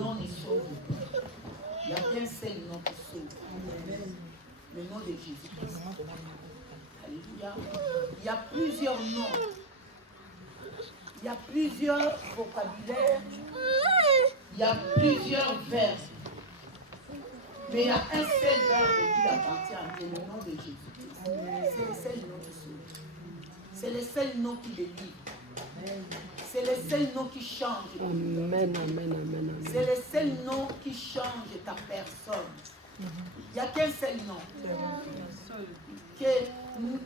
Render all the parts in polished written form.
nom ne sauve pas. Il n'y a qu'un seul nom qui sauve. Le nom de Jésus-Christ. Alléluia. Il y a plusieurs noms. Il y a plusieurs vocabulaires. Il y a plusieurs verbes. Mais il y a un seul verbe qui appartient à Dieu, le nom de Jésus-Christ. C'est le seul nom qui sauve. C'est le seul nom qui délivre. C'est le seul nom qui change. Amen, amen, amen. C'est le seul nom qui change ta personne. Il n'y a qu'un seul nom. Que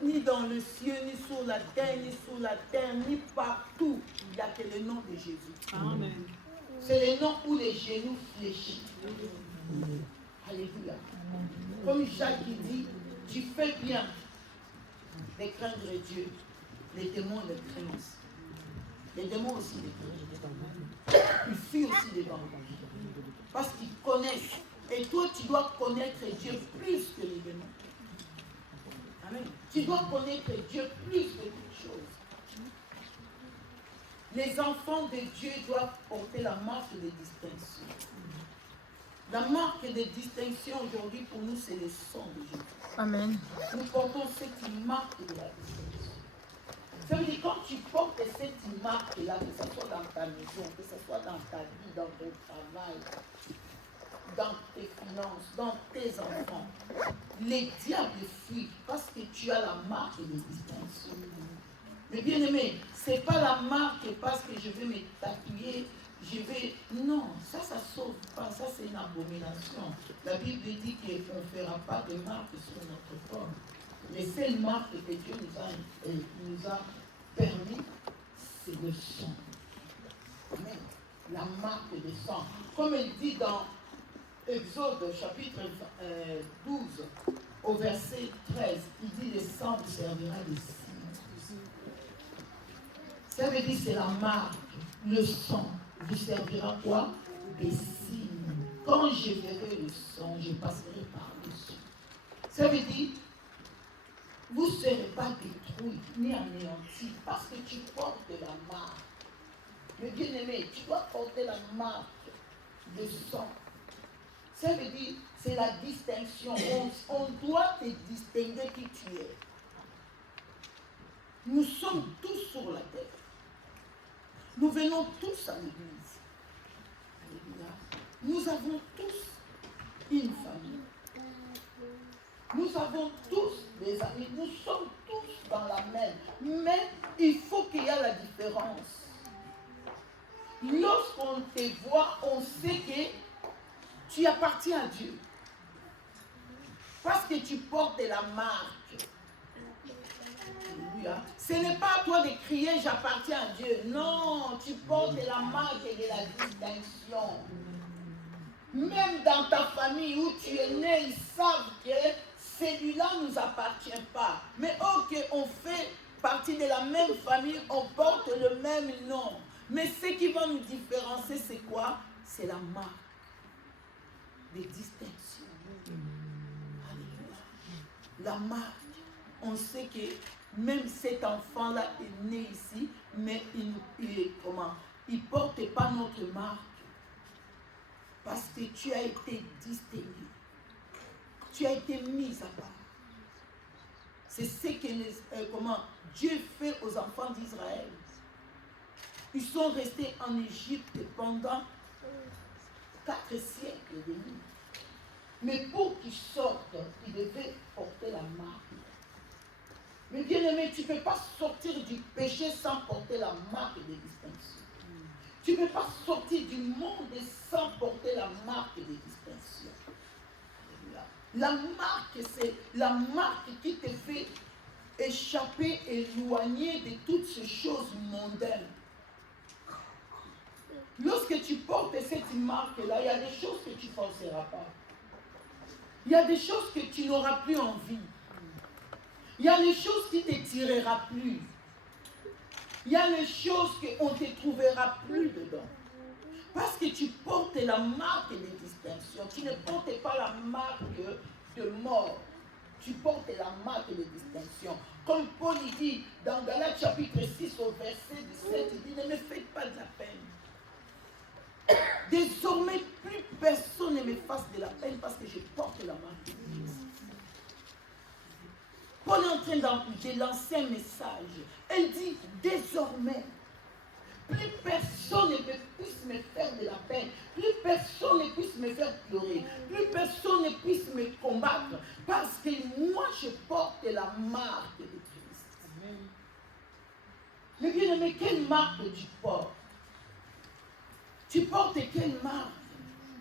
ni dans le ciel, ni sur la terre, ni partout, il n'y a que le nom de Jésus. Amen. C'est le nom où les genoux fléchissent. Alléluia. Comme Jacques dit, tu fais bien de craindre Dieu. Les démons le craignent. Les démons aussi les craignent. Ils fuient aussi devant. Parce qu'ils connaissent. Et toi, tu dois connaître Dieu plus que les démons. Amen. Tu dois connaître Dieu plus que toute chose. Les enfants de Dieu doivent porter la marque de distinction. La marque de distinction aujourd'hui pour nous, c'est le sang de Jésus. Amen. Nous portons cette marque de la distinction. Ça veut dire quand tu portes cette marque-là, que ce soit dans ta maison, que ce soit dans ta vie, dans ton travail, dans tes finances, dans tes enfants, les diables fuient parce que tu as la marque de distinction. Mais bien aimé, ce n'est pas la marque parce que je vais me tatouer, je vais... Non, ça sauve pas, ça c'est une abomination. La Bible dit qu'on ne fera pas de marque sur notre corps. Les seules marques que Dieu nous a permis, c'est le sang. Amen. La marque de sang. Comme il dit dans Exode chapitre 12, au verset 13, il dit le sang vous servira de signe. Ça veut dire c'est la marque, le sang vous servira quoi? Des signes. Quand je verrai le sang, je passerai par-dessus. Ça veut dire vous ne serez pas détruits ni anéantis parce que tu portes la marque. Mais bien aimé, tu dois porter la marque de sang. Ça veut dire, c'est la distinction. On doit te distinguer qui tu es. Nous sommes tous sur la terre. Nous venons tous à l'église. Alléluia. Nous avons tous une famille. Nous avons tous des amis. Nous sommes tous dans la même. Mais il faut qu'il y ait la différence. Lorsqu'on te voit, on sait que tu appartiens à Dieu. Parce que tu portes la marque. Alléluia. Ce n'est pas à toi de crier j'appartiens à Dieu. Non, tu portes la marque de la distinction. Même dans ta famille où tu es né, ils savent que celui-là ne nous appartient pas. Mais ok, on fait partie de la même famille, on porte le même nom. Mais ce qui va nous différencier, c'est quoi? C'est la marque de distinction. Alléluia. La marque. On sait que même cet enfant-là est né ici, mais il ne porte pas notre marque. Parce que tu as été distingué. Tu as été mis à part. C'est ce que Dieu fait aux enfants d'Israël. Ils sont restés en Égypte pendant 4 siècles et demi. Mais pour qu'ils sortent, ils devaient porter la marque. Mais bien aimé, tu ne peux pas sortir du péché sans porter la marque de distinction. Tu ne peux pas sortir du monde sans porter la marque de distinction. La marque, c'est la marque qui te fait échapper, éloigner de toutes ces choses mondaines. Lorsque tu portes cette marque-là, il y a des choses que tu ne forceras pas. Il y a des choses que tu n'auras plus envie. Il y a des choses qui ne te tireront plus. Il y a des choses qu'on ne te trouvera plus dedans. Parce que tu portes la marque de distinction. Tu ne portes pas la marque de mort. Tu portes la marque de distinction. Comme Paul dit dans Galates chapitre 6 au verset 17, il dit ne me faites pas de la peine. Désormais, plus personne ne me fasse de la peine parce que je porte la marque de Christ. Paul est en train de lancer un message. Elle dit, désormais, plus personne ne puisse me faire de la peine, plus personne ne puisse me faire pleurer, plus personne ne puisse me combattre, parce que moi je porte la marque de Christ. Mais bien aimé, quelle marque tu portes? Tu portes quelle marque?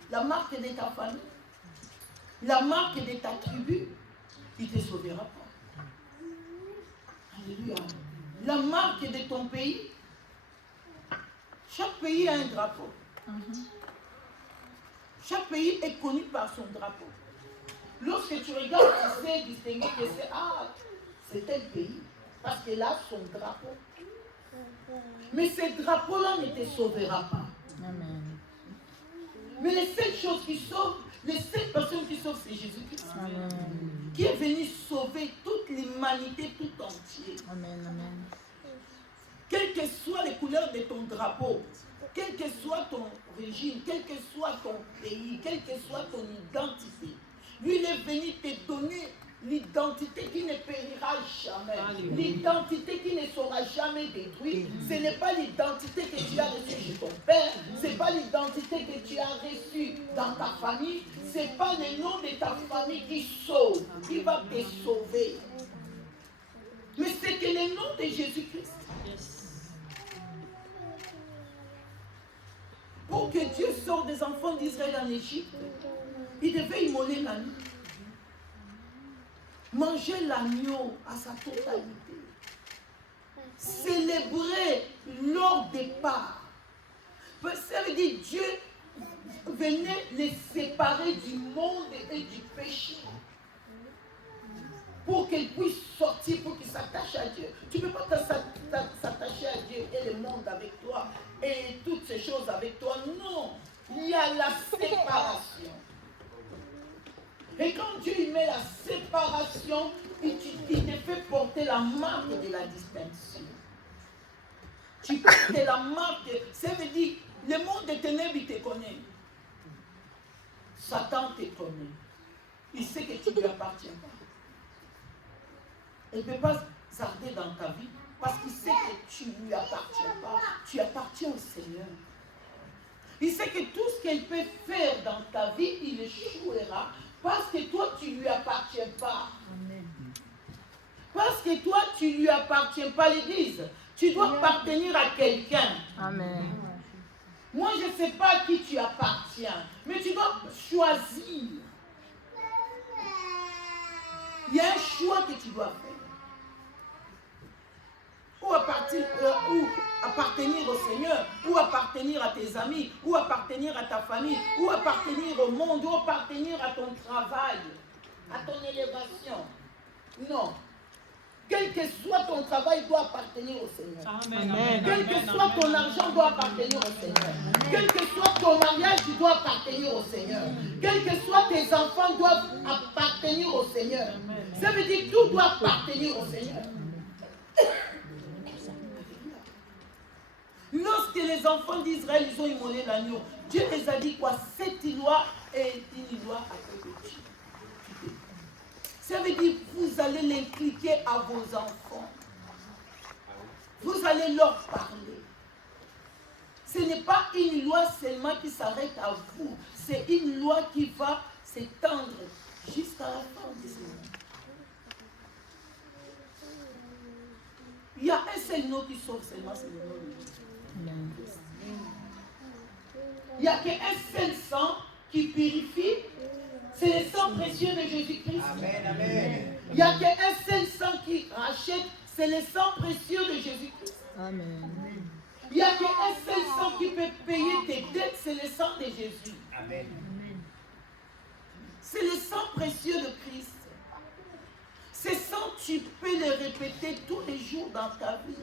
La marque de ta famille? La marque de ta tribu? Il ne te sauvera pas. Alléluia. La marque de ton pays? Chaque pays a un drapeau. Chaque pays est connu par son drapeau. Lorsque tu regardes, tu sais distinguer que c'est tel pays. Parce qu'il a son drapeau. Mais ce drapeau-là ne te sauvera pas. Amen. Mais les seules choses qui sauvent, les seules personnes qui sauvent, c'est Jésus-Christ. Amen. Qui est venu sauver toute l'humanité tout entière. Amen. Amen. Quelles que soient les couleurs de ton drapeau, quel que soit ton régime, quel que soit ton pays, quelle que soit ton identité, lui il est venu te donner l'identité qui ne périra jamais, l'identité qui ne sera jamais détruite. Ce n'est pas l'identité que tu as reçue chez ton père, ce n'est pas l'identité que tu as reçue dans ta famille, ce n'est pas le nom de ta famille qui sauve, qui va te sauver. Mais c'est que le nom de Jésus-Christ. Pour que Dieu sorte des enfants d'Israël en Égypte, il devait immoler l'agneau. Manger l'agneau à sa totalité. Célébrer leur départ. Ça veut dire Dieu venait les séparer du monde et du péché. Pour qu'ils puissent sortir, pour qu'ils s'attachent à Dieu. Tu ne peux pas s'attacher à Dieu et le monde avec toi et toutes ces choses avec toi. Non, il y a la séparation. Et quand Dieu met la séparation, il te fait porter la marque de la distinction. Tu portes la marque, ça veut dire, le monde des ténèbres, il te connaît. Satan te connaît. Il sait que tu ne lui appartiens pas. Il ne peut pas s'arrêter dans ta vie parce qu'il sait que tu ne lui appartiens pas. Tu appartiens au Seigneur. Il sait que tout ce qu'il peut faire dans ta vie, il échouera parce que toi, tu ne lui appartiens pas. Amen. Parce que toi, tu ne lui appartiens pas, l'Église. Tu dois appartenir à quelqu'un. Amen. Moi, je ne sais pas à qui tu appartiens, mais tu dois choisir. Il y a un choix que tu dois faire. Ou appartenir au Seigneur, ou appartenir à tes amis, ou appartenir à ta famille, ou appartenir au monde, ou appartenir à ton travail, à ton élévation. Non. Quel que soit ton travail doit appartenir au Seigneur. Amen. Quel que soit ton argent doit appartenir au Seigneur. Quel que soit ton mariage, tu dois appartenir au Seigneur. Quels que soient tes enfants doivent appartenir au Seigneur. Ça veut dire que tout doit appartenir au Seigneur. Lorsque les enfants d'Israël ils ont immolé l'agneau, Dieu les a dit quoi? Cette loi est une loi à côté de Dieu. Ça veut dire que vous allez l'impliquer à vos enfants. Vous allez leur parler. Ce n'est pas une loi seulement qui s'arrête à vous. C'est une loi qui va s'étendre jusqu'à la fin de ce monde. Il y a un seul nom qui sauve seulement, c'est le nom de Jésus. Il n'y a qu'un seul sang qui purifie. C'est le sang précieux de Jésus-Christ. Amen, amen. Il n'y a qu'un seul sang qui rachète. C'est le sang précieux de Jésus-Christ. Amen. Il n'y a qu'un seul sang qui peut payer tes dettes. C'est le sang de Jésus. Amen. C'est le sang précieux de Christ. Ce sang, tu peux le répéter tous les jours dans ta vie.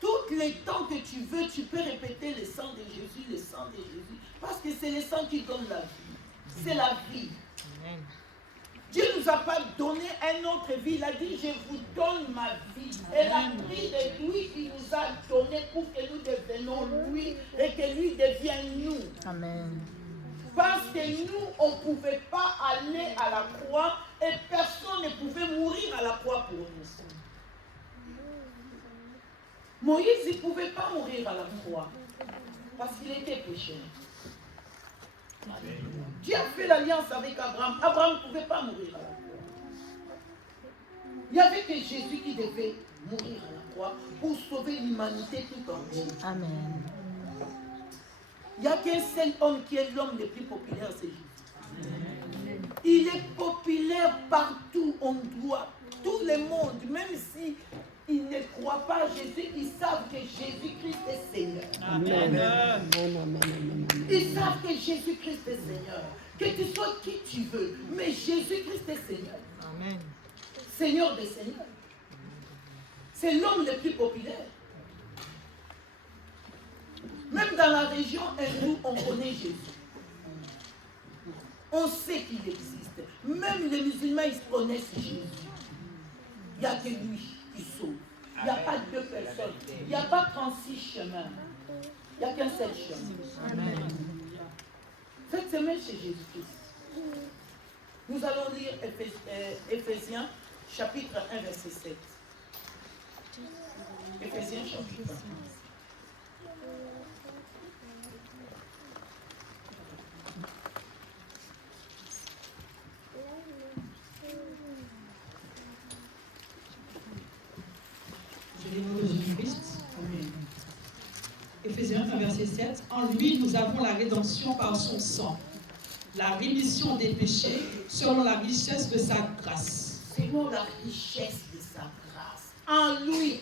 Tous les temps que tu veux, tu peux répéter le sang de Jésus, le sang de Jésus. Parce que c'est le sang qui donne la vie. C'est la vie. Amen. Dieu nous nous a pas donné une autre vie. Il a dit, je vous donne ma vie. Elle a pris de lui qui nous a donné pour que nous devenions lui et que lui devienne nous. Amen. Parce que nous, on ne pouvait pas aller à la croix et personne ne pouvait mourir à la croix pour nous. Moïse, il ne pouvait pas mourir à la croix parce qu'il était pécheur. Dieu a fait l'alliance avec Abraham. Abraham ne pouvait pas mourir à la croix. Il n'y avait que Jésus qui devait mourir à la croix pour sauver l'humanité tout entière. Amen. Il n'y a qu'un seul homme qui est l'homme le plus populaire, c'est Jésus. Il est populaire partout, on doit, tout le monde, même si ils ne croient pas à Jésus, ils savent que Jésus-Christ est Seigneur. Amen. Amen. Ils savent que Jésus-Christ est Seigneur. Que tu sois qui tu veux, mais Jésus-Christ est Seigneur. Amen. Seigneur des Seigneurs. C'est l'homme le plus populaire. Même dans la région hindoue, on connaît Jésus. On sait qu'il existe. Même les musulmans, ils connaissent Jésus. Il n'y a que lui qui sauve. Il n'y a pas deux personnes. Il n'y a pas 36 chemins. Il n'y a qu'un seul chemin. Amen. Cette semaine chez Jésus-Christ, nous allons lire Éphésiens, chapitre 1, verset 7. Éphésiens, chapitre 1. Éphésiens 1, verset 7. En lui, nous avons la rédemption par son sang, la rémission des péchés selon la richesse de sa grâce. Selon la richesse de sa grâce. En lui.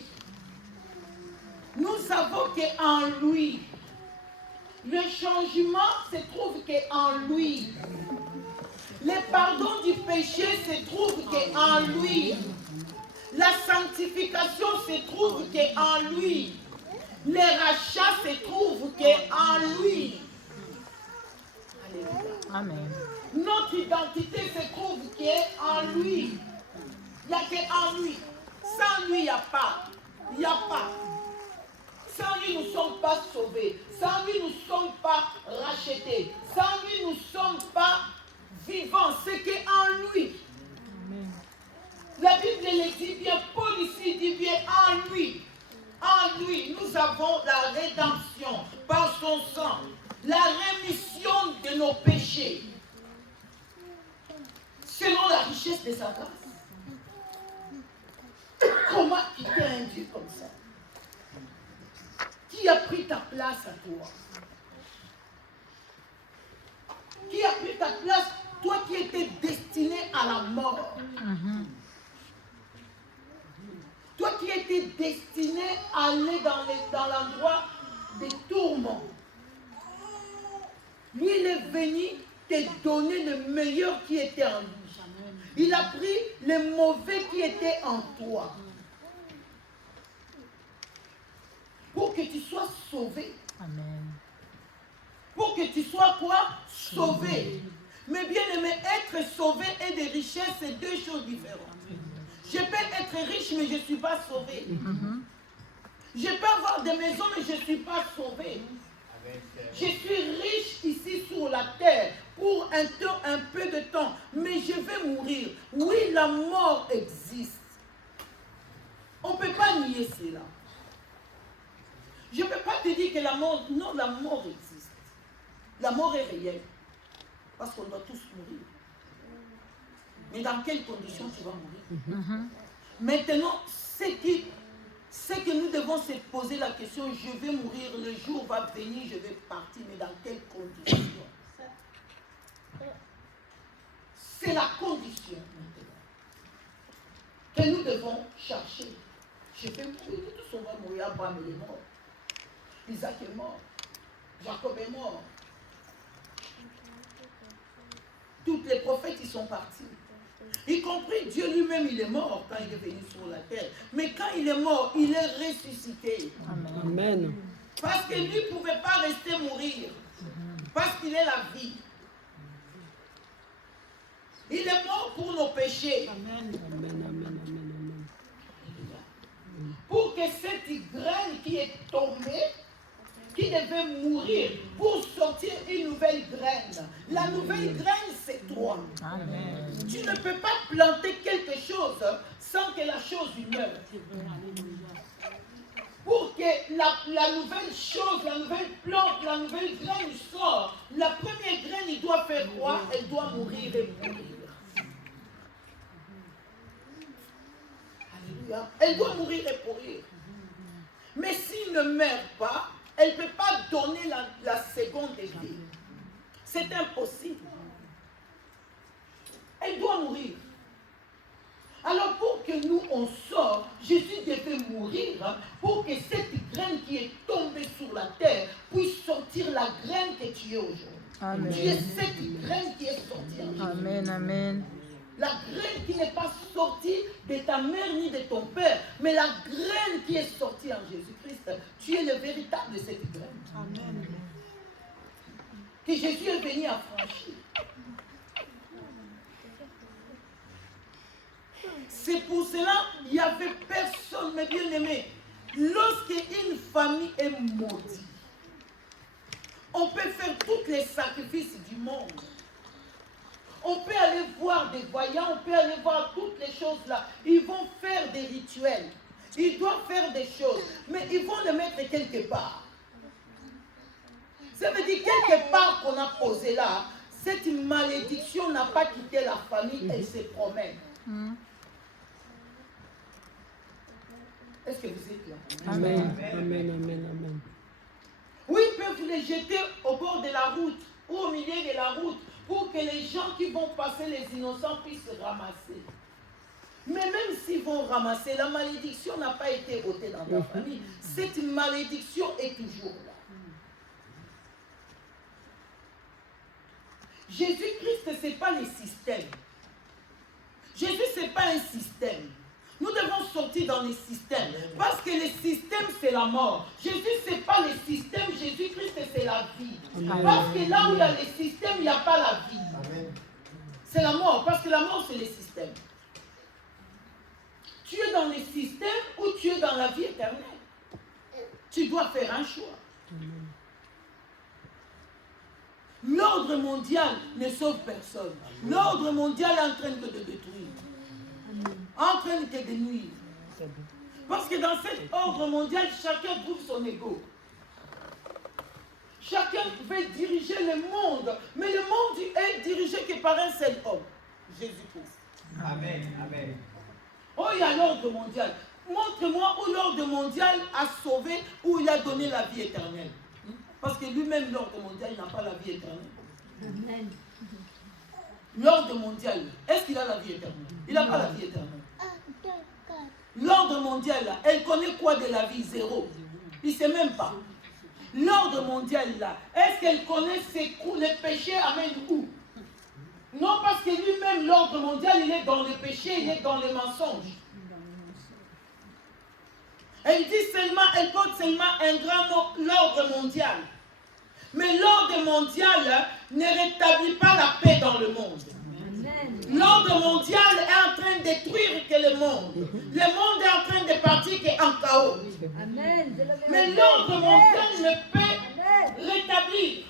Nous savons qu'en lui. Le changement se trouve qu'en lui. Le pardon du péché se trouve qu'en lui. La sanctification se trouve qu'en lui. Les rachats se trouvent qu'en lui. Alléluia. Amen. Notre identité se trouve qu'en lui. Il n'y a qu'en lui. Sans lui, il n'y a pas. Il n'y a pas. Sans lui, nous ne sommes pas sauvés. Sans lui, nous ne sommes pas rachetés. Sans lui, nous ne sommes pas vivants. C'est qu'en lui. Amen. La Bible le dit bien, Paul ici dit bien en lui. En lui, nous avons la rédemption par son sang, la rémission de nos péchés, selon la richesse de sa grâce. Comment quitter un Dieu comme ça? Qui a pris ta place à toi? Qui a pris ta place, toi qui étais destiné à la mort? Toi qui étais destiné à aller dans l'endroit des tourments. Lui, il est venu te donner le meilleur qui était en lui. Il a pris le mauvais qui était en toi. Pour que tu sois sauvé. Amen. Pour que tu sois quoi? Sauvé. Mais bien aimé, être sauvé et des richesses, c'est deux choses différentes. Je peux être riche, mais je ne suis pas sauvé. Je peux avoir des maisons, mais je ne suis pas sauvé. Je suis riche ici sur la terre pour un peu de temps, mais je vais mourir. Oui, la mort existe. On ne peut pas nier cela. Je ne peux pas te dire que la mort... Non, la mort existe. La mort est réelle. Parce qu'on doit tous mourir. Mais dans quelles conditions tu vas mourir? Maintenant, c'est que nous devons se poser la question, je vais mourir, le jour va venir, je vais partir, mais dans quelles conditions? C'est la condition que nous devons chercher. Je vais mourir, tous on va mourir, Abraham est mort. Isaac est mort. Jacob est mort. Tous les prophètes, ils sont partis. Y compris Dieu lui-même, il est mort quand il est venu sur la terre. Mais quand il est mort, il est ressuscité. Amen. Parce que lui ne pouvait pas rester mourir. Parce qu'il est la vie. Il est mort pour nos péchés. Amen. Amen, amen, amen, Pour que cette graine qui est tombée, qui devait mourir, pour sortir une nouvelle graine. La nouvelle graine, c'est toi. Amen. Tu ne peux pas planter quelque chose sans que la chose meure. Pour que la nouvelle chose, la nouvelle plante, la nouvelle graine sorte, la première graine, il doit faire quoi? Elle doit mourir et pourrir. Alléluia. Elle doit mourir et pourrir. Mais s'il ne meurt pas, elle ne peut pas donner la seconde vie. C'est impossible. Elle doit mourir. Alors pour que nous on sort, Jésus devait mourir pour que cette graine qui est tombée sur la terre puisse sortir la graine que tu es aujourd'hui. Amen. Tu es cette graine qui est sortie en Jésus. Amen, amen. La graine qui n'est pas sortie de ta mère ni de ton père, mais la graine qui est sortie en Jésus-Christ. Tu es le véritable de cette graine. Amen. Que Jésus est venu affranchir. C'est pour cela qu'il n'y avait personne, mes bien-aimés. Lorsque une famille est maudite, on peut faire tous les sacrifices du monde. On peut aller voir des voyants, on peut aller voir toutes les choses là. Ils vont faire des rituels. Ils doivent faire des choses. Mais ils vont le mettre quelque part. Ça veut dire quelque part qu'on a posé là, cette malédiction n'a pas quitté la famille, elle se promène. Est-ce que vous êtes là? amen, amen, amen, amen. Oui, ils peuvent les jeter au bord de la route ou au milieu de la route pour que les gens qui vont passer, les innocents, puissent ramasser. Mais même s'ils vont ramasser, la malédiction n'a pas été ôtée dans ta famille. Cette malédiction est toujours là. Jésus-Christ, ce n'est pas les systèmes. Jésus, ce n'est pas un système. Nous devons sortir dans les systèmes. Parce que les systèmes, c'est la mort. Jésus, ce n'est pas les systèmes. Jésus-Christ, c'est la vie. Amen. Parce que là où il y a les systèmes, il n'y a pas la vie. C'est la mort. Parce que la mort, c'est les systèmes. Tu es dans les systèmes ou tu es dans la vie éternelle. Tu dois faire un choix. L'ordre mondial ne sauve personne. L'ordre mondial est en train de te détruire. En train de te dénuire. Parce que dans cet ordre mondial, chacun trouve son ego. Chacun veut diriger le monde. Mais le monde est dirigé que par un seul homme. Jésus-Christ. Amen. Amen. Oh, il y a l'ordre mondial. Montre-moi où l'ordre mondial a sauvé, où il a donné la vie éternelle. Parce que lui-même, l'ordre mondial, il n'a pas la vie éternelle. Amen. L'ordre mondial, est-ce qu'il a la vie éternelle? Il n'a pas la vie éternelle. L'ordre mondial, là, elle connaît quoi de la vie? Zéro. Il ne sait même pas. L'ordre mondial, là, est-ce qu'elle connaît les péchés amènent où? Non, parce que lui-même, l'ordre mondial, il est dans les péchés, il est dans les mensonges. Elle dit seulement, elle porte seulement un grand nom, l'ordre mondial. Mais l'ordre mondial ne rétablit pas la paix dans le monde. L'ordre mondial est en train de détruire que le monde. Le monde est en train de partir en chaos. Mais l'ordre mondial ne peut rétablir,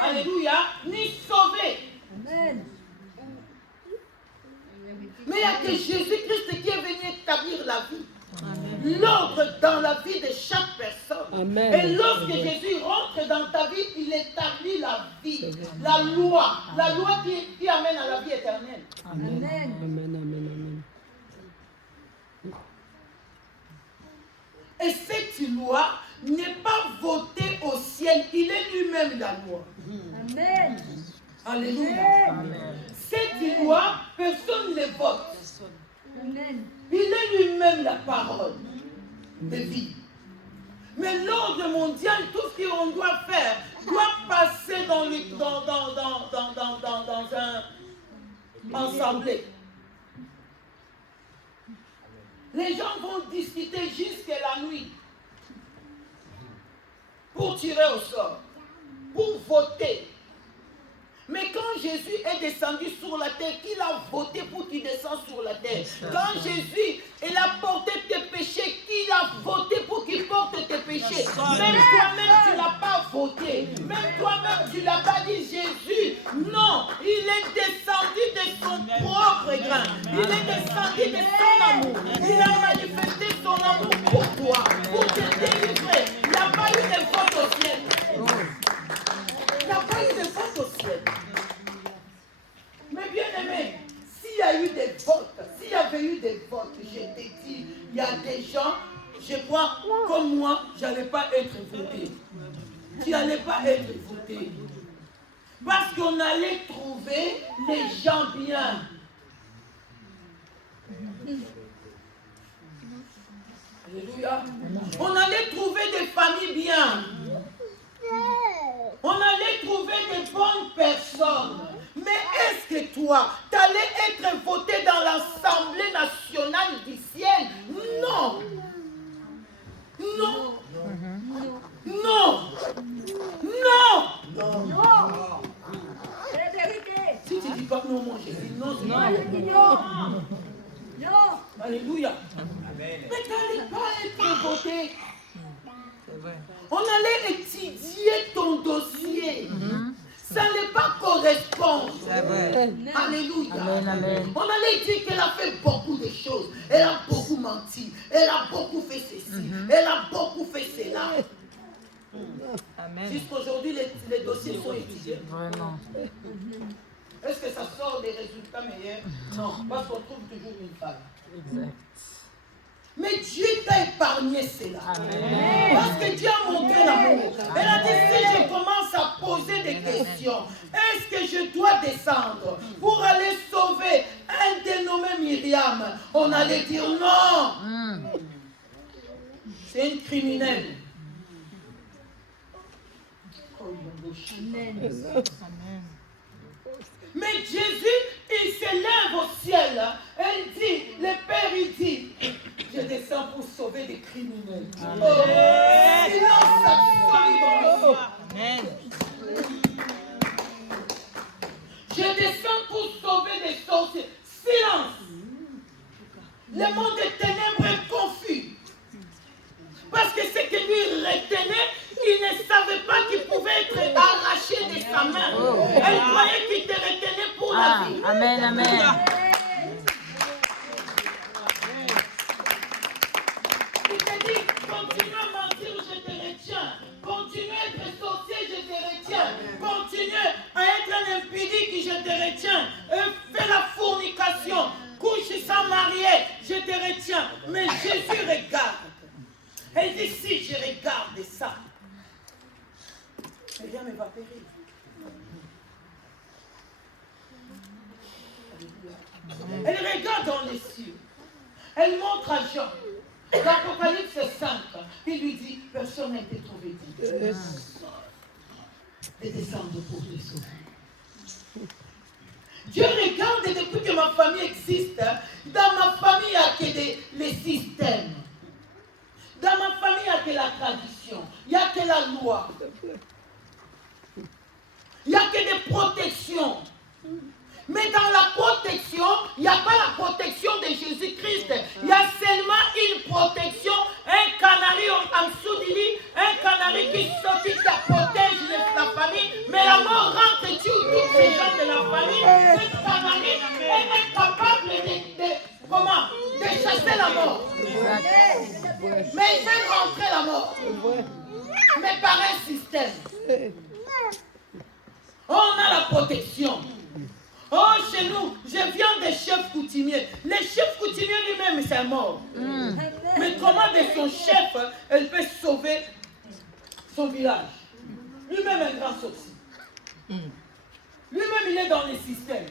alléluia, ni sauver. Mais il n'y a que Jésus-Christ qui est venu établir la vie. L'ordre dans la vie de chaque personne. Amen. Et lorsque Jésus rentre dans ta vie, il établit la vie, la loi qui amène à la vie éternelle. Amen. Amen, amen, amen. Et cette loi n'est pas votée au ciel, il est lui-même la loi. Amen. Alléluia. Amen. Cette loi, personne ne le vote. Amen. Il est lui-même la parole de vie. Mais l'ordre mondial, tout ce qu'on doit faire, doit passer dans un assemblée. Les gens vont discuter jusqu'à la nuit pour tirer au sort, pour voter. Mais quand Jésus est descendu sur la terre, qu'il a voté pour qu'il descende sur la terre. Quand Jésus, il a porté tes péchés, qu'il a voté pour qu'il porte tes péchés. Même toi-même, tu ne l'as pas voté. Même toi-même, tu ne l'as pas dit Jésus. Non, il est descendu de son propre grain. Il est descendu de son amour. Il a manifesté son amour pour toi, pour te délivrer. Il n'y a pas eu de vote au ciel. Il n'y a pas eu de vote au ciel. Mais bien aimé, s'il y a eu des votes, s'il y avait eu des votes, je t'ai dit, il y a des gens, je crois, comme moi, je n'allais pas être voté. Tu n'allais pas être voté. Parce qu'on allait trouver les gens bien. Alléluia. On allait trouver des familles bien. On allait trouver des bonnes personnes. Mais est-ce que toi, tu allais être voté dans l'Assemblée nationale du ciel? Non. Non. Non. Non. Non. C'est la vérité. Si tu ne dis pas que non, moi j'ai dit non. Non. Non. Alléluia. Mais tu n'allais pas être voté. C'est vrai. On allait étudier ton dossier. Ça n'allait pas correspondre. C'est vrai. Alléluia. Amen, amen. On allait dire qu'elle a fait beaucoup de choses. Elle a beaucoup menti. Elle a beaucoup fait ceci. Elle a beaucoup fait cela. Amen. Jusqu'aujourd'hui, les dossiers sont étudiés. Vraiment. Est-ce que ça sort des résultats meilleurs? Non, parce qu'on trouve toujours une femme. Exact. Mais Dieu t'a épargné cela. Amen. Parce que Dieu a montré l'amour. Elle a dit, si je commence à poser des questions, est-ce que je dois descendre pour aller sauver un dénommé Myriam? On allait dire non. C'est une criminelle. Amen. Amen. Mais Jésus, il s'élève au ciel. Elle dit, le Père, il dit, je descends pour sauver des criminels. Oh, silence absolu dans le ciel. Amen. Je descends pour sauver des sorciers. Silence. Le monde des ténèbres est confus. Parce que ce que lui retenait, il ne savait pas qu'il pouvait être arraché de sa main. Elle croyait qu'il te retenait pour la vie. Amen, amen. Il te dit, continue à mentir, je te retiens. Continue à être sorcier, je te retiens. Continue à être un impudique, je te retiens. Fais la fornication. Couche sans marier, je te retiens. Mais Jésus regarde. Elle dit, si je regarde ça, rien ne va périr. Elle regarde dans les cieux. Elle montre à Jean. L'Apocalypse 5. Il lui dit, personne n'a été trouvé digne de descendre pour te sauver. Dieu regarde et depuis que ma famille existe, dans ma famille il n'y a que les systèmes. Dans ma famille, il n'y a que la tradition, il n'y a que la loi, il n'y a que des protections. Mais dans la protection, il n'y a pas la protection de Jésus-Christ. Il y a seulement une protection, un canari en dessous du lit, un canari qui saute, qui protège la famille. Mais la mort rentre et tue tous ces gens de la famille. Ce canari est incapable de chasser la mort. Mais il fait rentrer la mort. Mais par un système. On a la protection. Oh, chez nous, je viens des chefs coutumiers. Les chefs coutumiers lui-même, c'est mort. Mais comment de son chef, elle peut sauver son village? Lui-même est un grand sorcier. Lui-même, il est dans les systèmes.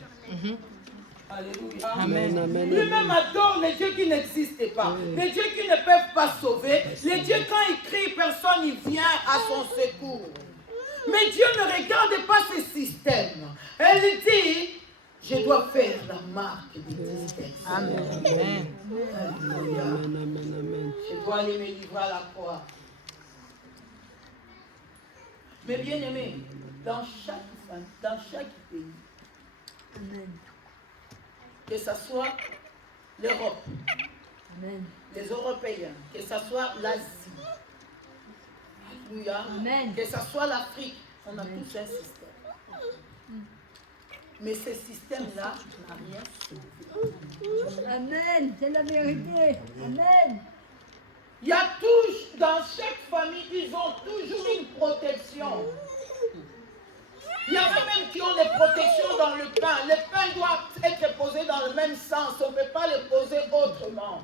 Alléluia. Amen. Lui-même adore les dieux qui n'existent pas. Les dieux qui ne peuvent pas sauver. Les dieux, quand ils crient, personne ne vient à son secours. Mais Dieu ne regarde pas ces systèmes. Elle dit, je dois faire la marque d'existence. Amen. Alléluia. Je dois aller me livrer à la croix. Mais bien aimé, dans chaque famille, dans chaque pays. Amen. Que ce soit l'Europe, Amen. les Européens, que ce soit l'Asie, Alléluia. Amen. Que ce soit l'Afrique, on a Amen. tous un système. Mais ce système-là n'a rien sauvé. Amen. C'est la vérité. Amen. Il y a toujours, dans chaque famille, ils ont toujours une protection. Il y en a même qui ont des protections dans le pain. Le pain doit être posé dans le même sens. On ne peut pas le poser autrement.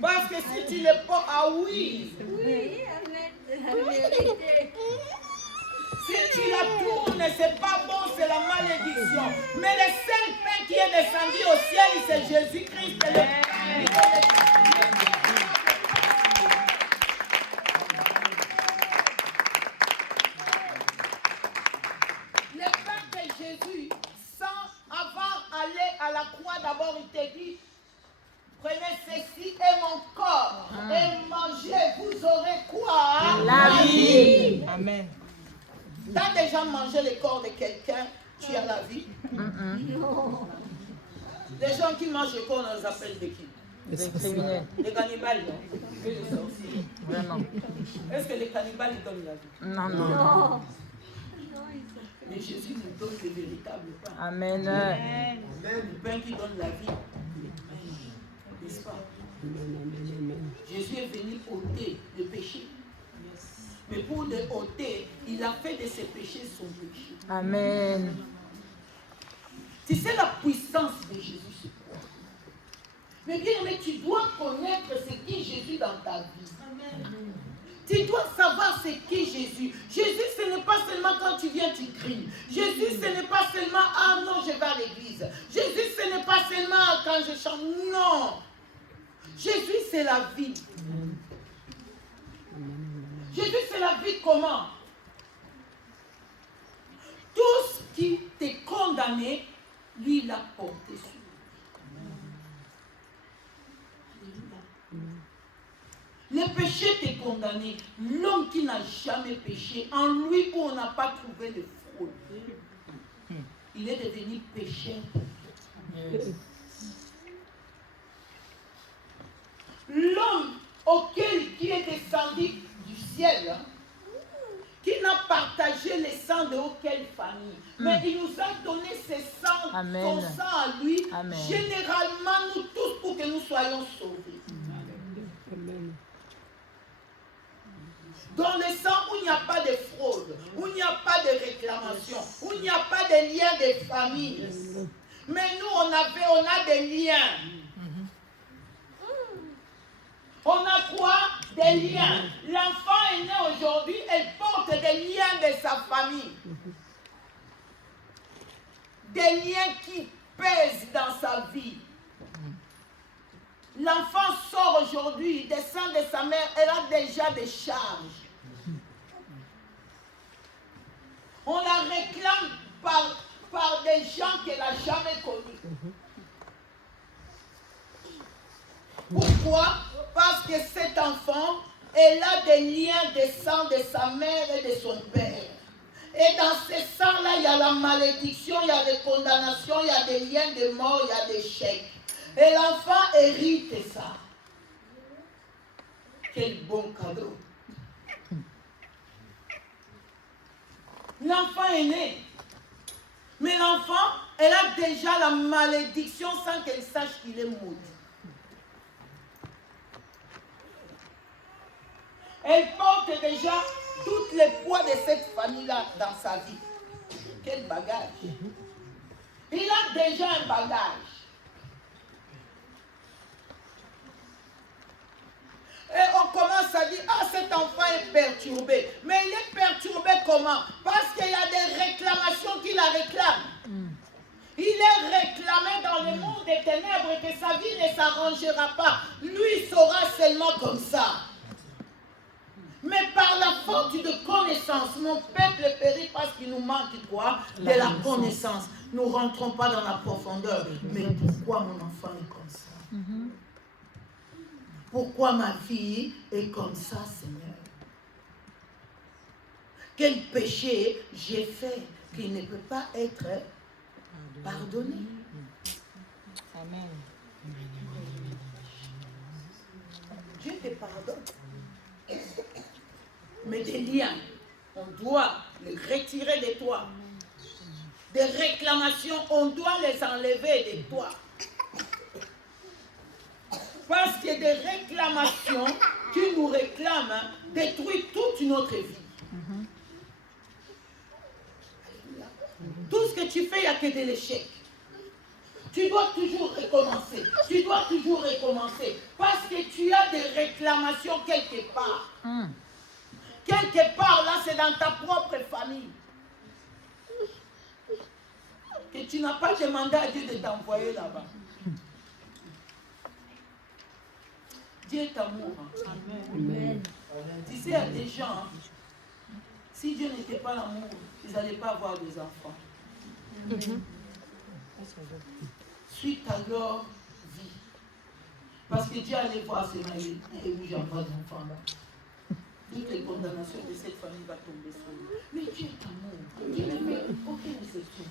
Parce que si tu le poses, ah oui. Oui, amen. C'est la vérité. Si tu la tournes, c'est pas bon, c'est la malédiction. Mais le seul pain qui est descendu au ciel, c'est Jésus-Christ. C'est le pain. Le pain de Jésus, sans avoir allé à la croix, d'abord il te dit, prenez ceci et mon corps et mangez, vous aurez quoi? La vie. Amen. T'as déjà mangé le corps de quelqu'un, tu as la vie. Les gens qui mangent le corps, on les appelle des qui? Des criminels. Les cannibales, non? Que les sorciers. Vraiment. Est-ce que les cannibales ils donnent la vie? Non, non. Non. Mais Jésus nous donne le véritable pain. Amen. Le pain qui donne la vie. N'est-ce pas? Jésus est venu ôter le péché. Mais pour le ôter, il a fait de ses péchés son péché. Amen. Tu sais la puissance de Jésus sur toi. Mais bien, mais tu dois connaître ce qu'est Jésus dans ta vie. Amen. Tu dois savoir ce qu'est Jésus. Jésus, ce n'est pas seulement quand tu viens, tu cries. Jésus, ce n'est pas seulement, ah non, je vais à l'église. Jésus, ce n'est pas seulement quand je chante. Non. Jésus, c'est la vie. Jésus, c'est la vie comment? Tout ce qui t'est condamné, lui, l'a porté sur lui. Le péché t'est condamné. L'homme qui n'a jamais péché, en lui où on n'a pas trouvé de fraude, il est devenu pécheur. L'homme qui est descendu du ciel, qui n'a partagé les sangs de aucune famille, mais il nous a donné ses sangs, son sang à lui, généralement nous tous pour que nous soyons sauvés. Amen. Dans le sang où il n'y a pas de fraude, où il n'y a pas de réclamation, où il n'y a pas de lien de famille. Mais nous, on a des liens. On a quoi? Des liens. L'enfant est né aujourd'hui, elle porte des liens de sa famille. Des liens qui pèsent dans sa vie. L'enfant sort aujourd'hui, il descend de sa mère, elle a déjà des charges. On la réclame par des gens qu'elle n'a jamais connus. Pourquoi? Parce que cet enfant, elle a des liens de sang de sa mère et de son père. Et dans ces sangs-là, il y a la malédiction, il y a des condamnations, il y a des liens de mort, il y a des chèques. Et l'enfant hérite ça. Quel bon cadeau. L'enfant est né. Mais l'enfant, elle a déjà la malédiction sans qu'elle sache qu'il est maudit. Elle porte déjà tout le poids de cette famille-là dans sa vie. Quel bagage. Il a déjà un bagage. Et on commence à dire, ah, cet enfant est perturbé. Mais il est perturbé comment? Parce qu'il y a des réclamations qui la réclament. Il est réclamé dans le monde des ténèbres et que sa vie ne s'arrangera pas. Lui sera seulement comme ça. Mais par la faute de connaissance, mon peuple périt parce qu'il nous manque quoi? De la connaissance. Nous ne rentrons pas dans la profondeur. Mais pourquoi mon enfant est comme ça? Pourquoi ma fille est comme ça, Seigneur? Quel péché j'ai fait qui ne peut pas être pardonné. Amen. Dieu te pardonne. Mais des liens, on doit les retirer de toi. Des réclamations, on doit les enlever de toi. Parce que des réclamations qui nous réclament détruisent toute notre vie. Tout ce que tu fais, il n'y a que de l'échec. Tu dois toujours recommencer. Tu dois toujours recommencer. Parce que tu as des réclamations quelque part. Quelque part, là, c'est dans ta propre famille. Que tu n'as pas demandé à Dieu de t'envoyer là-bas. Dieu est amour. Amen. Tu sais, il y a des gens, si Dieu n'était pas l'amour, ils n'allaient pas avoir des enfants. Suite à leur vie. Parce que Dieu allait voir ces mains et où j'en pas d'enfants là. Toutes les condamnations de cette famille vont tomber sur eux. Mais Dieu est amour. Dieu ne fait aucune exception.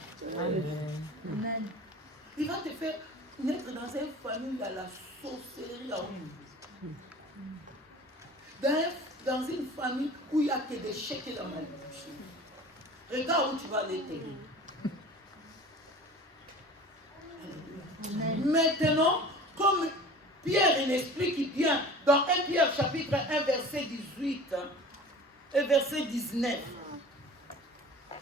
Amen. Il va te faire naître dans une famille à la sorcellerie à une. Dans une famille où il n'y a que des chèques et la malédiction. Regarde où tu vas aller t'aider. Maintenant, comme Pierre il explique bien dans 1 Pierre chapitre 1 verset 18 et verset 19,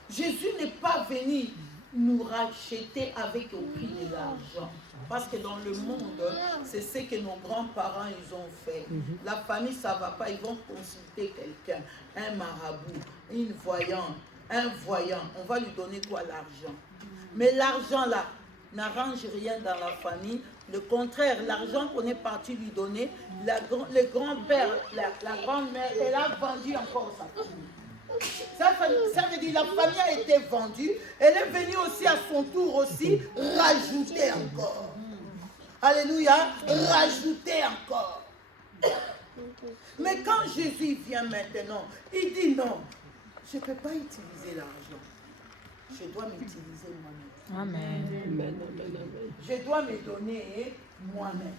Jésus n'est pas venu nous racheter avec au prix de l'argent. Parce que dans le monde, c'est ce que nos grands-parents ils ont fait. La famille, ça ne va pas, ils vont consulter quelqu'un, un marabout, une voyante, un voyant. On va lui donner quoi? L'argent. Mais l'argent là n'arrange rien dans la famille. Le contraire, l'argent qu'on est parti lui donner, le grand-père, la grand-mère, elle a vendu encore sa famille. Ça veut dire la famille a été vendue. Elle est venue aussi à son tour aussi rajouter encore. Alléluia, rajouter encore. Mais quand Jésus vient maintenant, il dit non, je ne peux pas utiliser l'argent. Je dois m'utiliser moi-même. Amen. Je dois me donner moi-même.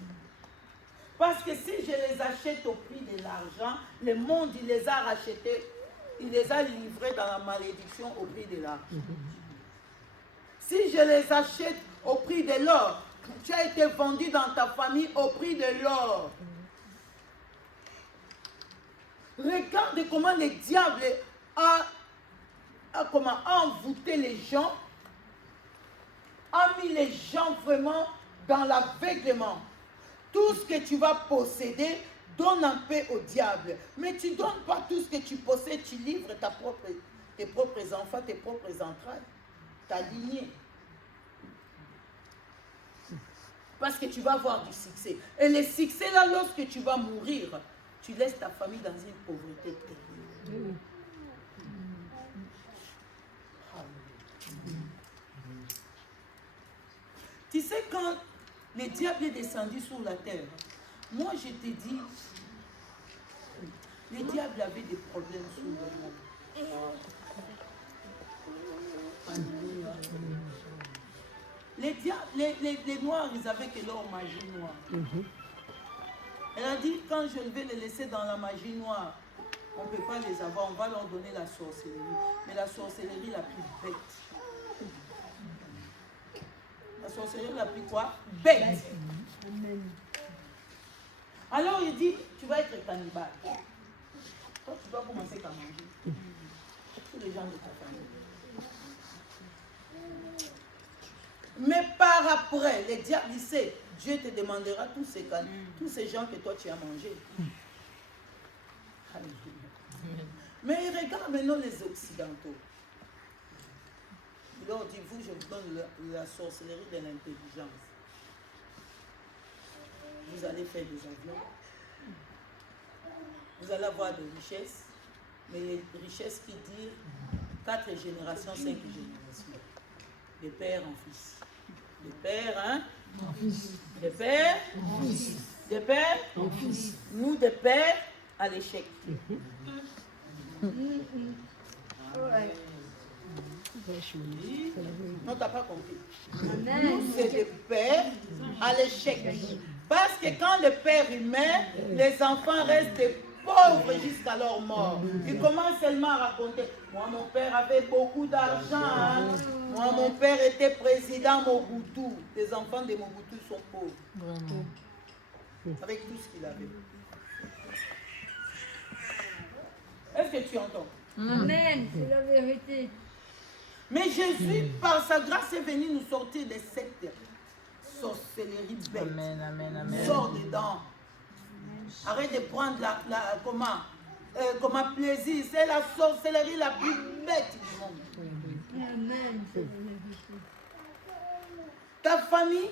Parce que si je les achète au prix de l'argent, le monde, il les a rachetés, il les a livrés dans la malédiction au prix de l'argent. Si je les achète au prix de l'or, tu as été vendu dans ta famille au prix de l'or. Regarde comment le diable a envoûté les gens, a mis les gens vraiment dans l'aveuglement. Tout ce que tu vas posséder, donne en paix au diable. Mais tu ne donnes pas tout ce que tu possèdes, tu livres tes propres enfants, tes propres entrailles, ta lignée. Parce que tu vas avoir du succès. Et le succès là, lorsque tu vas mourir, tu laisses ta famille dans une pauvreté terrible. Tu sais, quand le diable est descendu sur la terre, moi je te dis, le diable avait des problèmes sur le monde. Les noirs, ils avaient que leur magie noire. Elle a dit, quand je vais les laisser dans la magie noire, on ne peut pas les avoir, on va leur donner la sorcellerie. Mais la sorcellerie la plus bête. La sorcellerie la plus quoi? Bête. Alors il dit, tu vas être cannibale. Toi, tu dois commencer à manger. Tous les gens de ta famille. Mais par après, le diable il sait, Dieu te demandera tous ces gens que toi tu as mangés. Mais regarde maintenant les Occidentaux. Il leur dit, vous, je vous donne la sorcellerie de l'intelligence. Vous allez faire des avions. Vous allez avoir des richesses. Mais les richesses qui disent 4 générations, 5 générations. De père en fils. De père, hein? En fils. De père en fils. De père en fils. Nous, de père à l'échec. Ouais. Non, tu n'as pas compris. Amen. Nous, c'est le père à l'échec. Parce que quand le père il meurt, les enfants restent pauvres jusqu'à leur mort. Ils commencent seulement à raconter. Moi, mon père avait beaucoup d'argent. Hein. Moi, mon père était président Mobutu. Les enfants de Mobutu sont pauvres. Vraiment. Avec tout ce qu'il avait. Est-ce que tu entends? Amen. C'est la vérité. Mais Jésus, par sa grâce, est venu nous sortir de cette sorcellerie bête. Amen, amen, amen. Sors dedans. Arrête de prendre comment plaisir. C'est la sorcellerie la plus bête du monde. Amen. C'est la vérité. Ta famille,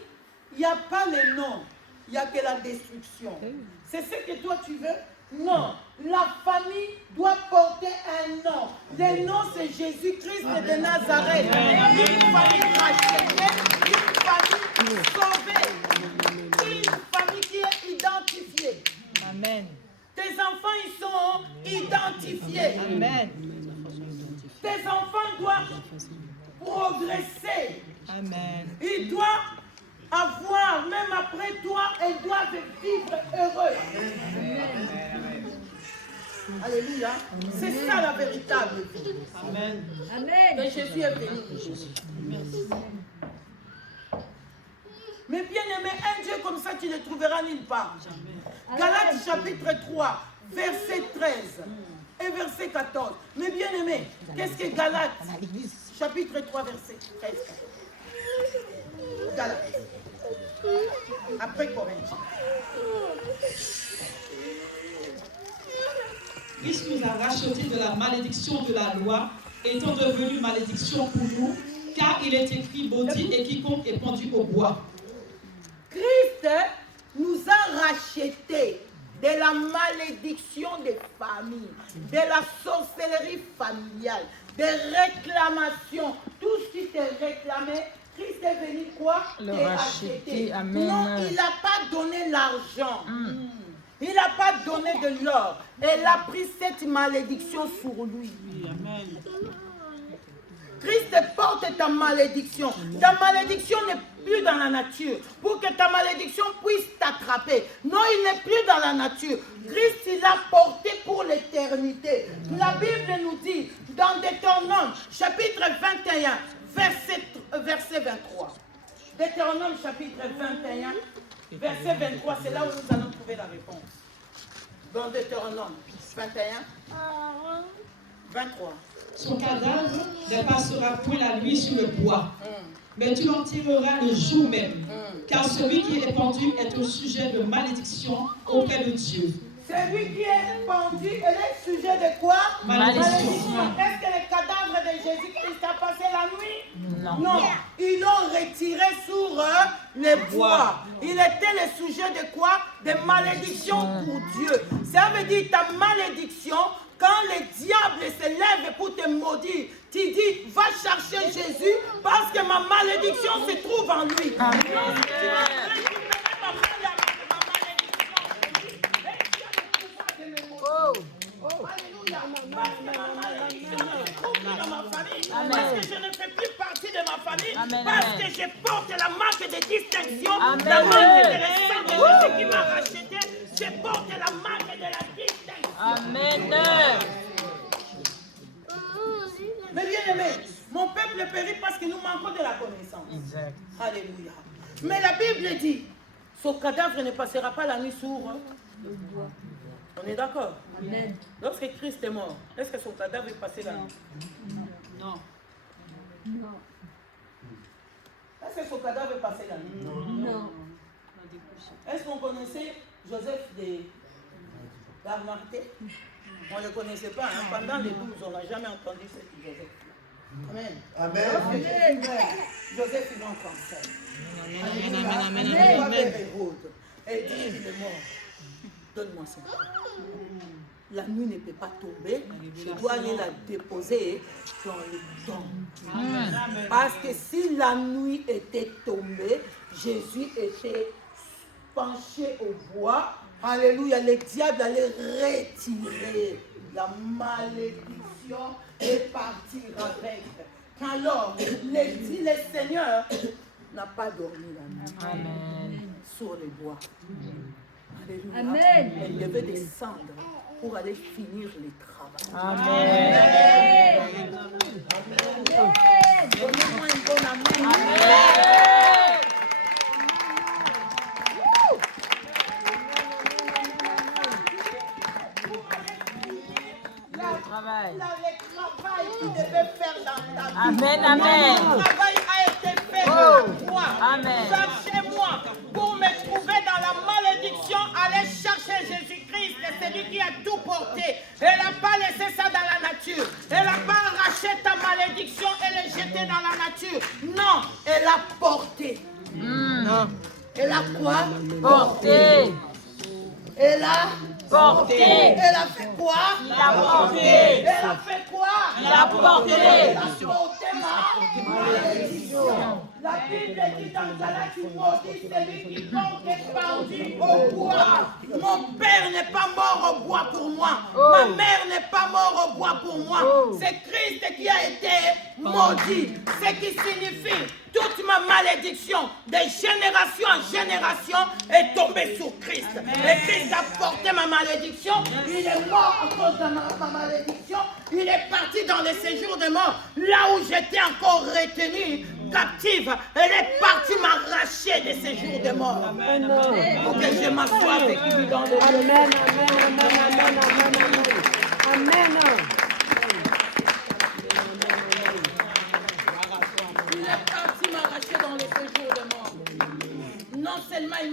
il n'y a pas le nom. Il n'y a que la destruction. C'est ce que toi tu veux? Non. La famille doit porter un nom. Le nom, c'est Jésus-Christ de Nazareth. Une famille rachetée, une famille sauvée, une famille qui est identifiée. Amen. Tes enfants, ils sont identifiés. Amen. Tes enfants doivent progresser. Amen. Ils doivent avoir, même après toi, ils doivent vivre heureux. Alléluia. C'est ça la véritable vie. Amen. Amen. Que Jésus est venu. Mais bien aimé, un Dieu comme ça, tu ne le trouveras nulle part. Galates chapitre 3, verset 13 et verset 14. Mais bien aimé, qu'est-ce que Galates chapitre 3, verset 13? Galates. Après Corinthiens. Christ nous a rachetés de la malédiction de la loi, étant devenu malédiction pour nous, car il est écrit maudit et quiconque est pendu au bois. Christ nous a rachetés de la malédiction des familles, de la sorcellerie familiale, des réclamations, tout ce qui t'est réclamé. Christ est venu quoi? Le Te racheter. Amen. Non, il n'a pas donné l'argent. Il n'a pas donné de l'or. Il a pris cette malédiction sur lui. Christ porte ta malédiction. Ta malédiction n'est plus dans la nature. Pour que ta malédiction puisse t'attraper. Non, il n'est plus dans la nature. Christ, il l'a porté pour l'éternité. La Bible nous dit, dans Deutéronome, chapitre 21, verset 23. Deutéronome, chapitre 21, verset 23, c'est là où nous allons trouver la réponse. Dans Deutéronome 21, 23. Son cadavre ne passera point la nuit sur le bois, mais tu l'en tireras le jour même, car celui qui est pendu est au sujet de malédiction auprès de Dieu. Celui qui est pendu, elle est sujet de quoi? Malédiction. Est-ce que le cadavre de Jésus-Christ a passé la nuit? Non. Non. Ils l'ont retiré sur les bois. Il était le sujet de quoi? De malédiction pour Dieu. Ça veut dire ta malédiction, quand le diable se lève pour te maudire, tu dis, va chercher Jésus parce que ma malédiction se trouve en lui. Amen. Non, si tu vas récupérer ma malédiction. Alléluia. Parce que ma malédiction se trouve dans ma famille. Parce que je ne fais plus partie de ma famille. Amen. Parce que je porte la marque de distinction. Amen. La marque de sang de Jésus qui m'a racheté. Je porte la marque de la distinction. Amen. Mais bien aimé, mon peuple périt parce que nous manquons de la connaissance. Exact. Alléluia. Mais la Bible dit, son cadavre ne passera pas la nuit sur le bois. On est d'accord? Amen. Lorsque Christ est mort, est-ce que son cadavre est passé la nuit? Non. Non. Est-ce que son cadavre est passé la nuit? Non. Est-ce qu'on connaissait Joseph d'Armarté? On ne le connaissait pas. Hein? Pendant les 12, on n'a jamais entendu ce Joseph. Amen. Amen. Lorsque Jésus meurt, Joseph il entre en scène. Il va vers Hérode et dit, il est mort. Donne-moi ça. La nuit ne peut pas tomber. Je dois aller la déposer dans le temps. Parce que si la nuit était tombée, Jésus était penché au bois. Alléluia. Le diable allait retirer la malédiction et partir avec. Alors, le Seigneur n'a pas dormi la nuit Amen. sur les bois. Alléluia. Amen. Elle devait descendre pour aller finir les travaux. Amen. Donnez-moi une bonne amen. Travail. Le travail qu'il devait faire dans ta vie. Amen, amen. Le travail a été fait Oh. de la croix. Amen. Cherchez-moi pour me trouver dans la malédiction. Allez chercher Jésus-Christ, c'est celui qui a tout porté. Elle n'a pas laissé ça dans la nature. Elle n'a pas arraché ta malédiction et le jeté dans la nature. Non, elle a porté. Elle a quoi? Porté. Elle a Porté. Elle a fait quoi? La porté. Elle a fait quoi? La porté. Elle a porté ma malédiction. La Bible dit dans Galates, maudit celui qui compte est pendu au bois. Mon père n'est pas mort au bois pour moi. Ma mère n'est pas mort au bois pour moi. C'est Christ qui a été maudit. Ce qui signifie toute ma malédiction de génération en génération est tombée sur Christ. Et Christ a porté ma malédiction. Il est mort à cause de ma malédiction. Il est parti dans le séjour de mort. Là où j'étais encore retenue, captive, elle est partie m'arracher des séjours de mort. Pour que je m'assoie avec lui dans le Amen, amen, amen, amen, amen, amen. Amen. Il est parti m'arracher dans les séjours de mort. Non seulement il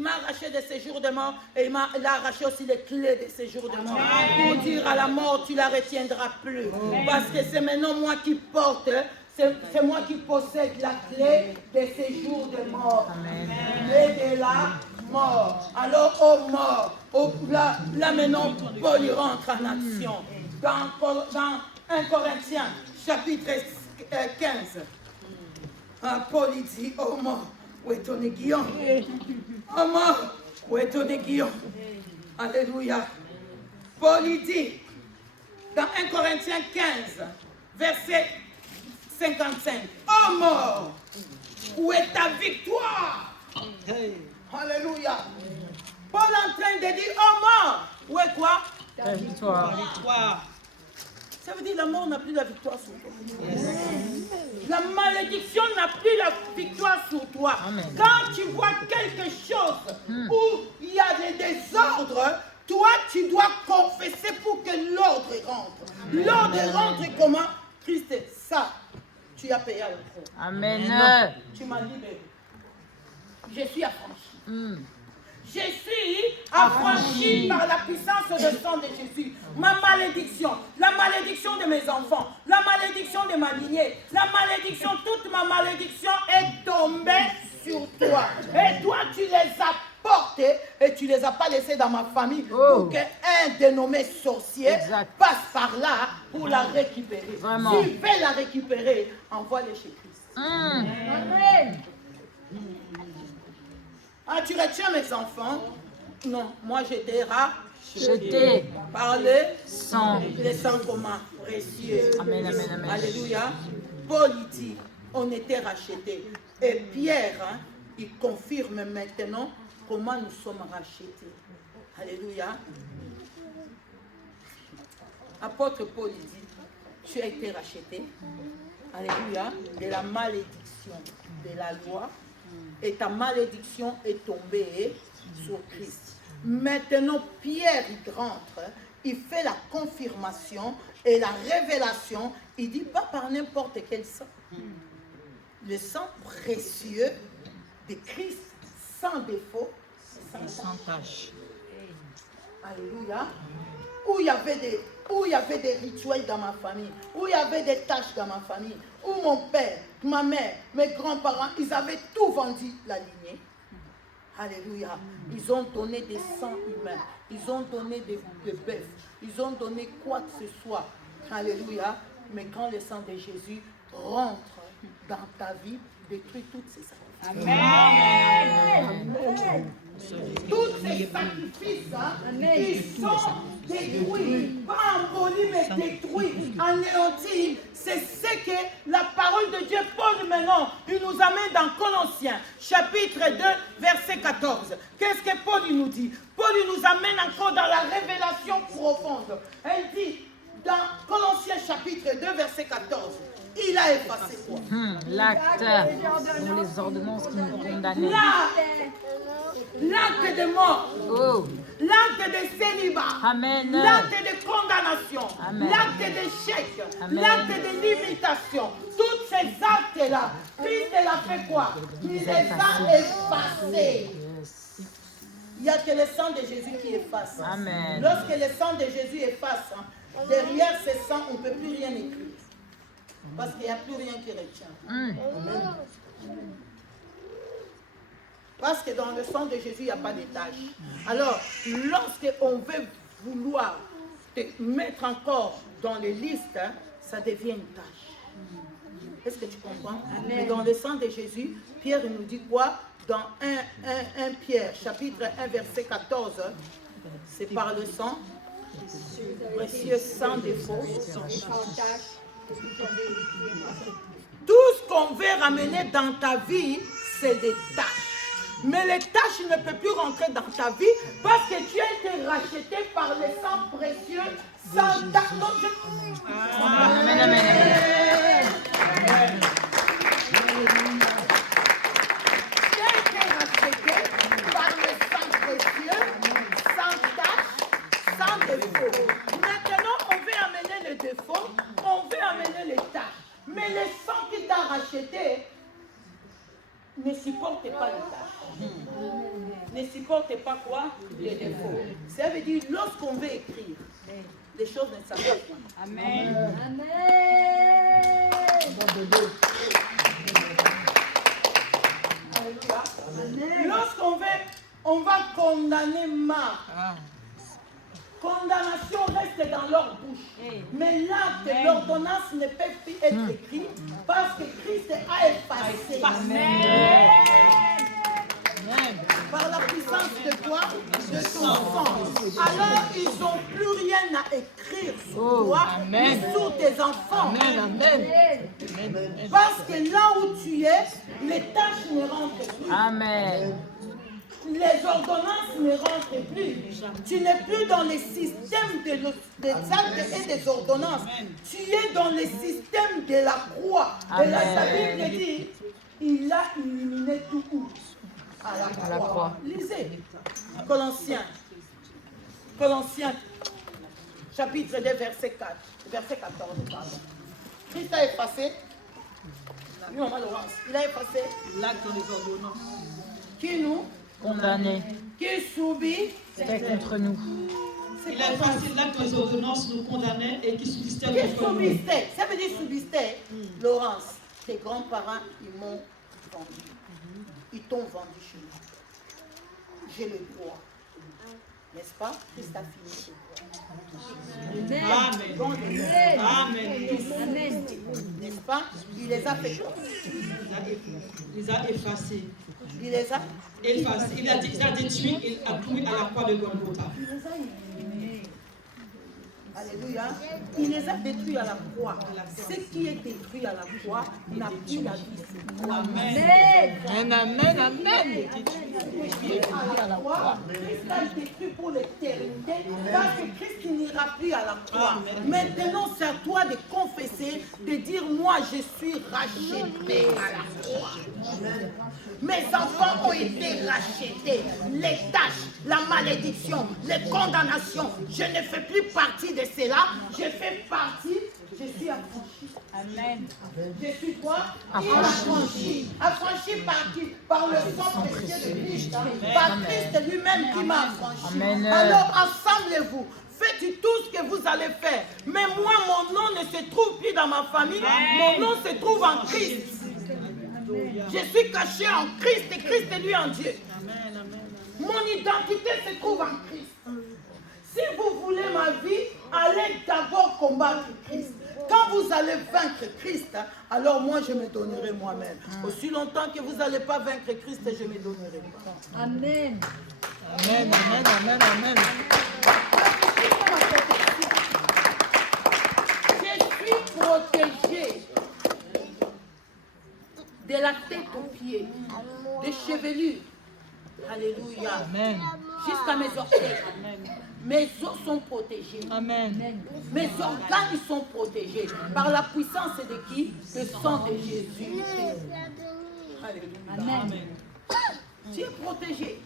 m'a arraché des séjours de mort, et il a arraché aussi les clés des séjours de mort. Pour dire à la mort, tu ne la retiendras plus. Parce que c'est maintenant moi qui porte, c'est moi qui possède la clé des séjours de mort. Clé de la mort. Alors, oh mort, là maintenant, Paul il rentre en action. Dans 1 Corinthiens, chapitre 15. Paul il dit, oh mort, où est ton aiguillon? Oh mort, où est ton aiguillon? Alléluia. Paul il dit, dans 1 Corinthiens 15, verset 55, oh mort, où est ta victoire? Alléluia. Paul est en train de dire, oh mort, où est quoi? La victoire. Ça veut dire la mort n'a plus la victoire sur toi. La malédiction n'a plus la victoire sur toi. Amen. Quand tu vois quelque chose où il y a des désordres, toi tu dois confesser pour que l'ordre rentre. L'ordre rentre comment? Christ, ça, tu as payé à la croix. Amen. Tu m'as libéré. Je suis affranchi. Je suis affranchi par la puissance du sang de Jésus. Ma malédiction, la malédiction de mes enfants, la malédiction de ma lignée, la malédiction, toute ma malédiction est tombée sur toi. Et toi, tu les as portées et tu ne les as pas laissées dans ma famille pour qu'un dénommé sorcier passe par là pour la récupérer. Vraiment. S'il veut la récupérer, envoie-les chez Christ. Amen. Ah, tu retiens mes enfants? Non, moi j'étais Jeté. par le Sang. sang commun précieux. Amen, amen, amen. Alléluia. Paul il dit, on était rachetés. Et Pierre, il confirme maintenant comment nous sommes rachetés. Alléluia. Apôtre Paul il dit, tu as été racheté. Alléluia. De la malédiction de la loi. Et ta malédiction est tombée sur Christ. Maintenant, Pierre, il rentre, il fait la confirmation et la révélation. Il dit pas par n'importe quel sang. Le sang précieux de Christ, sans défaut, Sans tâche. Alléluia. Où il y avait des rituels dans ma famille, où il y avait des tâches dans ma famille, où mon père, ma mère, mes grands-parents, ils avaient tout vendu la lignée. Alléluia. Ils ont donné des sangs humains, ils ont donné des bœufs, ils ont donné quoi que ce soit. Alléluia. Mais quand le sang de Jésus rentre dans ta vie, détruit toutes ces sacrifices. Amen. Tous ces sacrifices, ils sont détruits, pas abolis, mais détruits, anéantis. C'est ce que chapitre 2, verset 14. Qu'est-ce que Paul il nous dit? Paul il nous amène encore dans la révélation profonde. Elle dit, dans Colossiens chapitre 2, verset 14, il a effacé quoi? L'acte dont les ordonnances qui nous condamnaient. L'acte de mort, Oh, l'acte de célibat, Amen. l'acte de condamnation, Amen. l'acte d'échec, Amen. l'acte de limitation, tous ces actes-là, Christ l'a fait quoi? Il les a effacés. Yes. Il n'y a que le sang de Jésus qui efface. Amen. Lorsque le sang de Jésus efface, derrière ce sang, on ne peut plus rien écrire. Parce qu'il n'y a plus rien qui retient. Parce que dans le sang de Jésus, il n'y a pas de tâche. Alors, lorsqu'on veut vouloir te mettre encore dans les listes, ça devient une tâche. Est-ce que tu comprends? Mais dans le sang de Jésus, Pierre nous dit quoi? Dans 1 Pierre, chapitre 1, verset 14, c'est par le sang, précieux sans défaut. Tout ce qu'on veut ramener dans ta vie, c'est des tâches. Mais les tâches ne peuvent plus rentrer dans ta vie parce que tu as été racheté par le sang précieux sans tâche. Amen, amen, amen. Tu as été racheté par le sang précieux sans tâche, sans défaut. Maintenant, on veut amener les défauts, on veut amener les tâches. Mais le sang qui t'a racheté ne supporte pas les tâches. Ne supporte pas quoi? Les défauts. Ça veut dire, lorsqu'on veut écrire, les choses ne s'arrêtent pas. Amen. Lorsqu'on veut, on va condamner Marc. Condamnation reste dans leur bouche. Mais l'acte, l'ordonnance ne peut plus être écrite parce que Christ a effacé. Par la puissance de quoi? De son sang. Alors ils n'ont plus rien à écrire sur toi ni sur tes enfants. Parce que là où tu es, les tâches ne rentrent plus. Amen. Les ordonnances ne rentrent plus. Tu n'es plus dans le système des actes et des ordonnances. Tu es dans le système de la croix. Et la Bible dit, il a éliminé tout où? À la croix. Lisez. Colossiens, chapitre 2, verset 4. Verset 14, pardon. Christ a effacé. Oui, maman Laurence. Il a effacé L'acte des ordonnances. qui nous Condamné. qui subit. Fait contre nous. Il a effacé l'acte des ordonnances nous condamnait et qui subsistait Qui contre nous. subistait? Ça veut dire subistait. Laurence, tes grands-parents, ils m'ont vendu. Ils t'ont vendu chez moi. J'ai le droit. N'est-ce pas? Christ a fini ce droit. Amen. Amen. N'est-ce pas? Il les a fait quoi? Il les a effacés. Il les a Effacés. Il a détruit et a cloué à la croix de Golgotha. Il les a éliminés. Alléluia. Il les a détruits à la croix. Ce qui est détruit à la croix n'a plus la vie. Amen. Amen, amen. À la croix, Christ a détruit pour l'éternité parce que Christ n'ira plus à la croix. Maintenant, c'est à toi de confesser, de dire moi je suis racheté à la croix. Mes enfants ont été rachetés. Les tâches, la malédiction, les condamnations, je ne fais plus partie de cela. Je fais partie, je suis affranchi. Amen. Je suis quoi? Affranchi. Affranchi par qui? Par le sang précieux de Christ. Par Christ lui-même qui m'a affranchi. Amen. Alors, assemblez-vous. Faites tout ce que vous allez faire. Mais moi, mon nom ne se trouve plus dans ma famille. Mon nom se trouve en Christ. Je suis caché en Christ et Christ est lui en Dieu. Mon identité se trouve en Christ. Si vous voulez ma vie, allez d'abord combattre Christ. Quand vous allez vaincre Christ, alors moi je me donnerai moi-même. Aussi longtemps que vous n'allez pas vaincre Christ, je me donnerai pas. Amen. Amen, amen, amen, amen. Je suis protégé de de la tête aux pieds, des chevelures. Alléluia. Amen. Jusqu'à mes orteils. Mes os sont protégés. Amen. Mes organes sont protégés par la puissance de qui? Le sang de Jésus. Alléluia. Amen. Tu es protégé.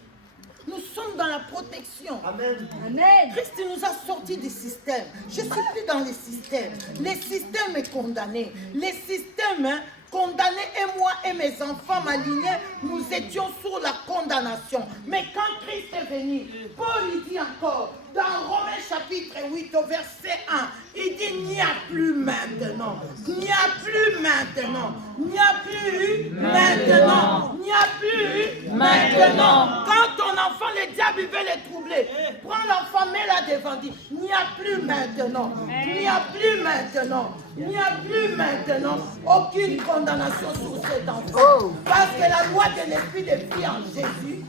Nous sommes dans la protection. Amen. Amen. Christ nous a sortis du système. Je ne suis plus dans le système. Le système est condamné. Le système condamné et moi et mes enfants alignés, nous étions sous la condamnation. Mais quand Christ est venu, Paul il dit encore, dans Romains chapitre 8 au verset 1, il dit, il n'y a plus maintenant. Il n'y a plus maintenant. Il n'y a plus maintenant. Il n'y a plus maintenant. Quand ton enfant, le diable veut le troubler, prends l'enfant, mets-la devant, dit, il n'y a plus maintenant. Il n'y a plus maintenant. Il n'y a plus maintenant aucune condamnation sur cet enfant. Parce que la loi de l'esprit de vie en Jésus,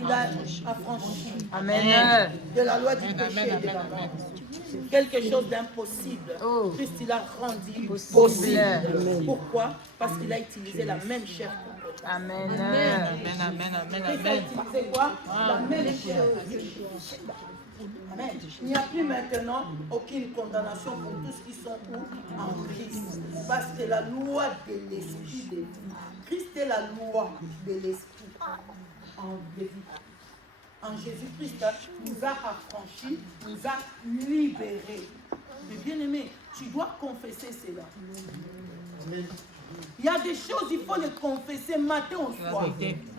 il a affranchi. Amen. De la loi du péché et de la mort. Quelque chose d'impossible. Christ il a rendu possible. Pourquoi? Parce qu'il a utilisé la même chair pour notre. Amen. Christ a utilisé quoi? La même chair. Amen. Il n'y a plus maintenant aucune condamnation pour tous qui sont où? En Christ. Parce que la loi de l'esprit de vie. Christ est la loi de l'esprit en vie. En Jésus-Christ, nous a affranchis, nous a libérés. Mais bien aimé, tu dois confesser cela. Il y a des choses, il faut les confesser matin au soir.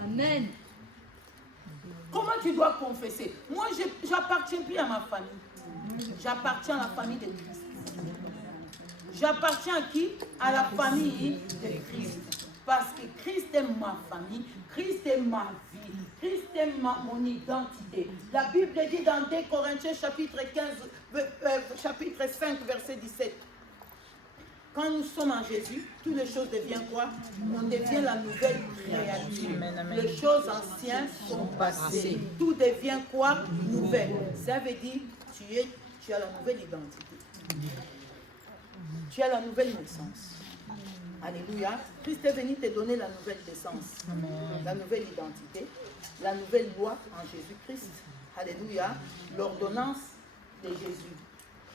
Amen. Comment tu dois confesser? Moi, je n'appartiens plus à ma famille. J'appartiens à la famille de Christ. J'appartiens à qui? À la famille de Christ. Parce que Christ est ma famille, Christ est ma vie, Christ est mon identité. La Bible dit dans 2 Corinthiens chapitre 5 verset 17. Quand nous sommes en Jésus, toutes les choses deviennent quoi? On devient la nouvelle créature. Les choses anciennes sont passées. Tout devient quoi? Nouvelle. Ça veut dire tu as la nouvelle identité. Tu as la nouvelle naissance. Alléluia. Christ est venu te donner la nouvelle naissance, la nouvelle identité, la nouvelle loi en Jésus-Christ. Alléluia. L'ordonnance de Jésus.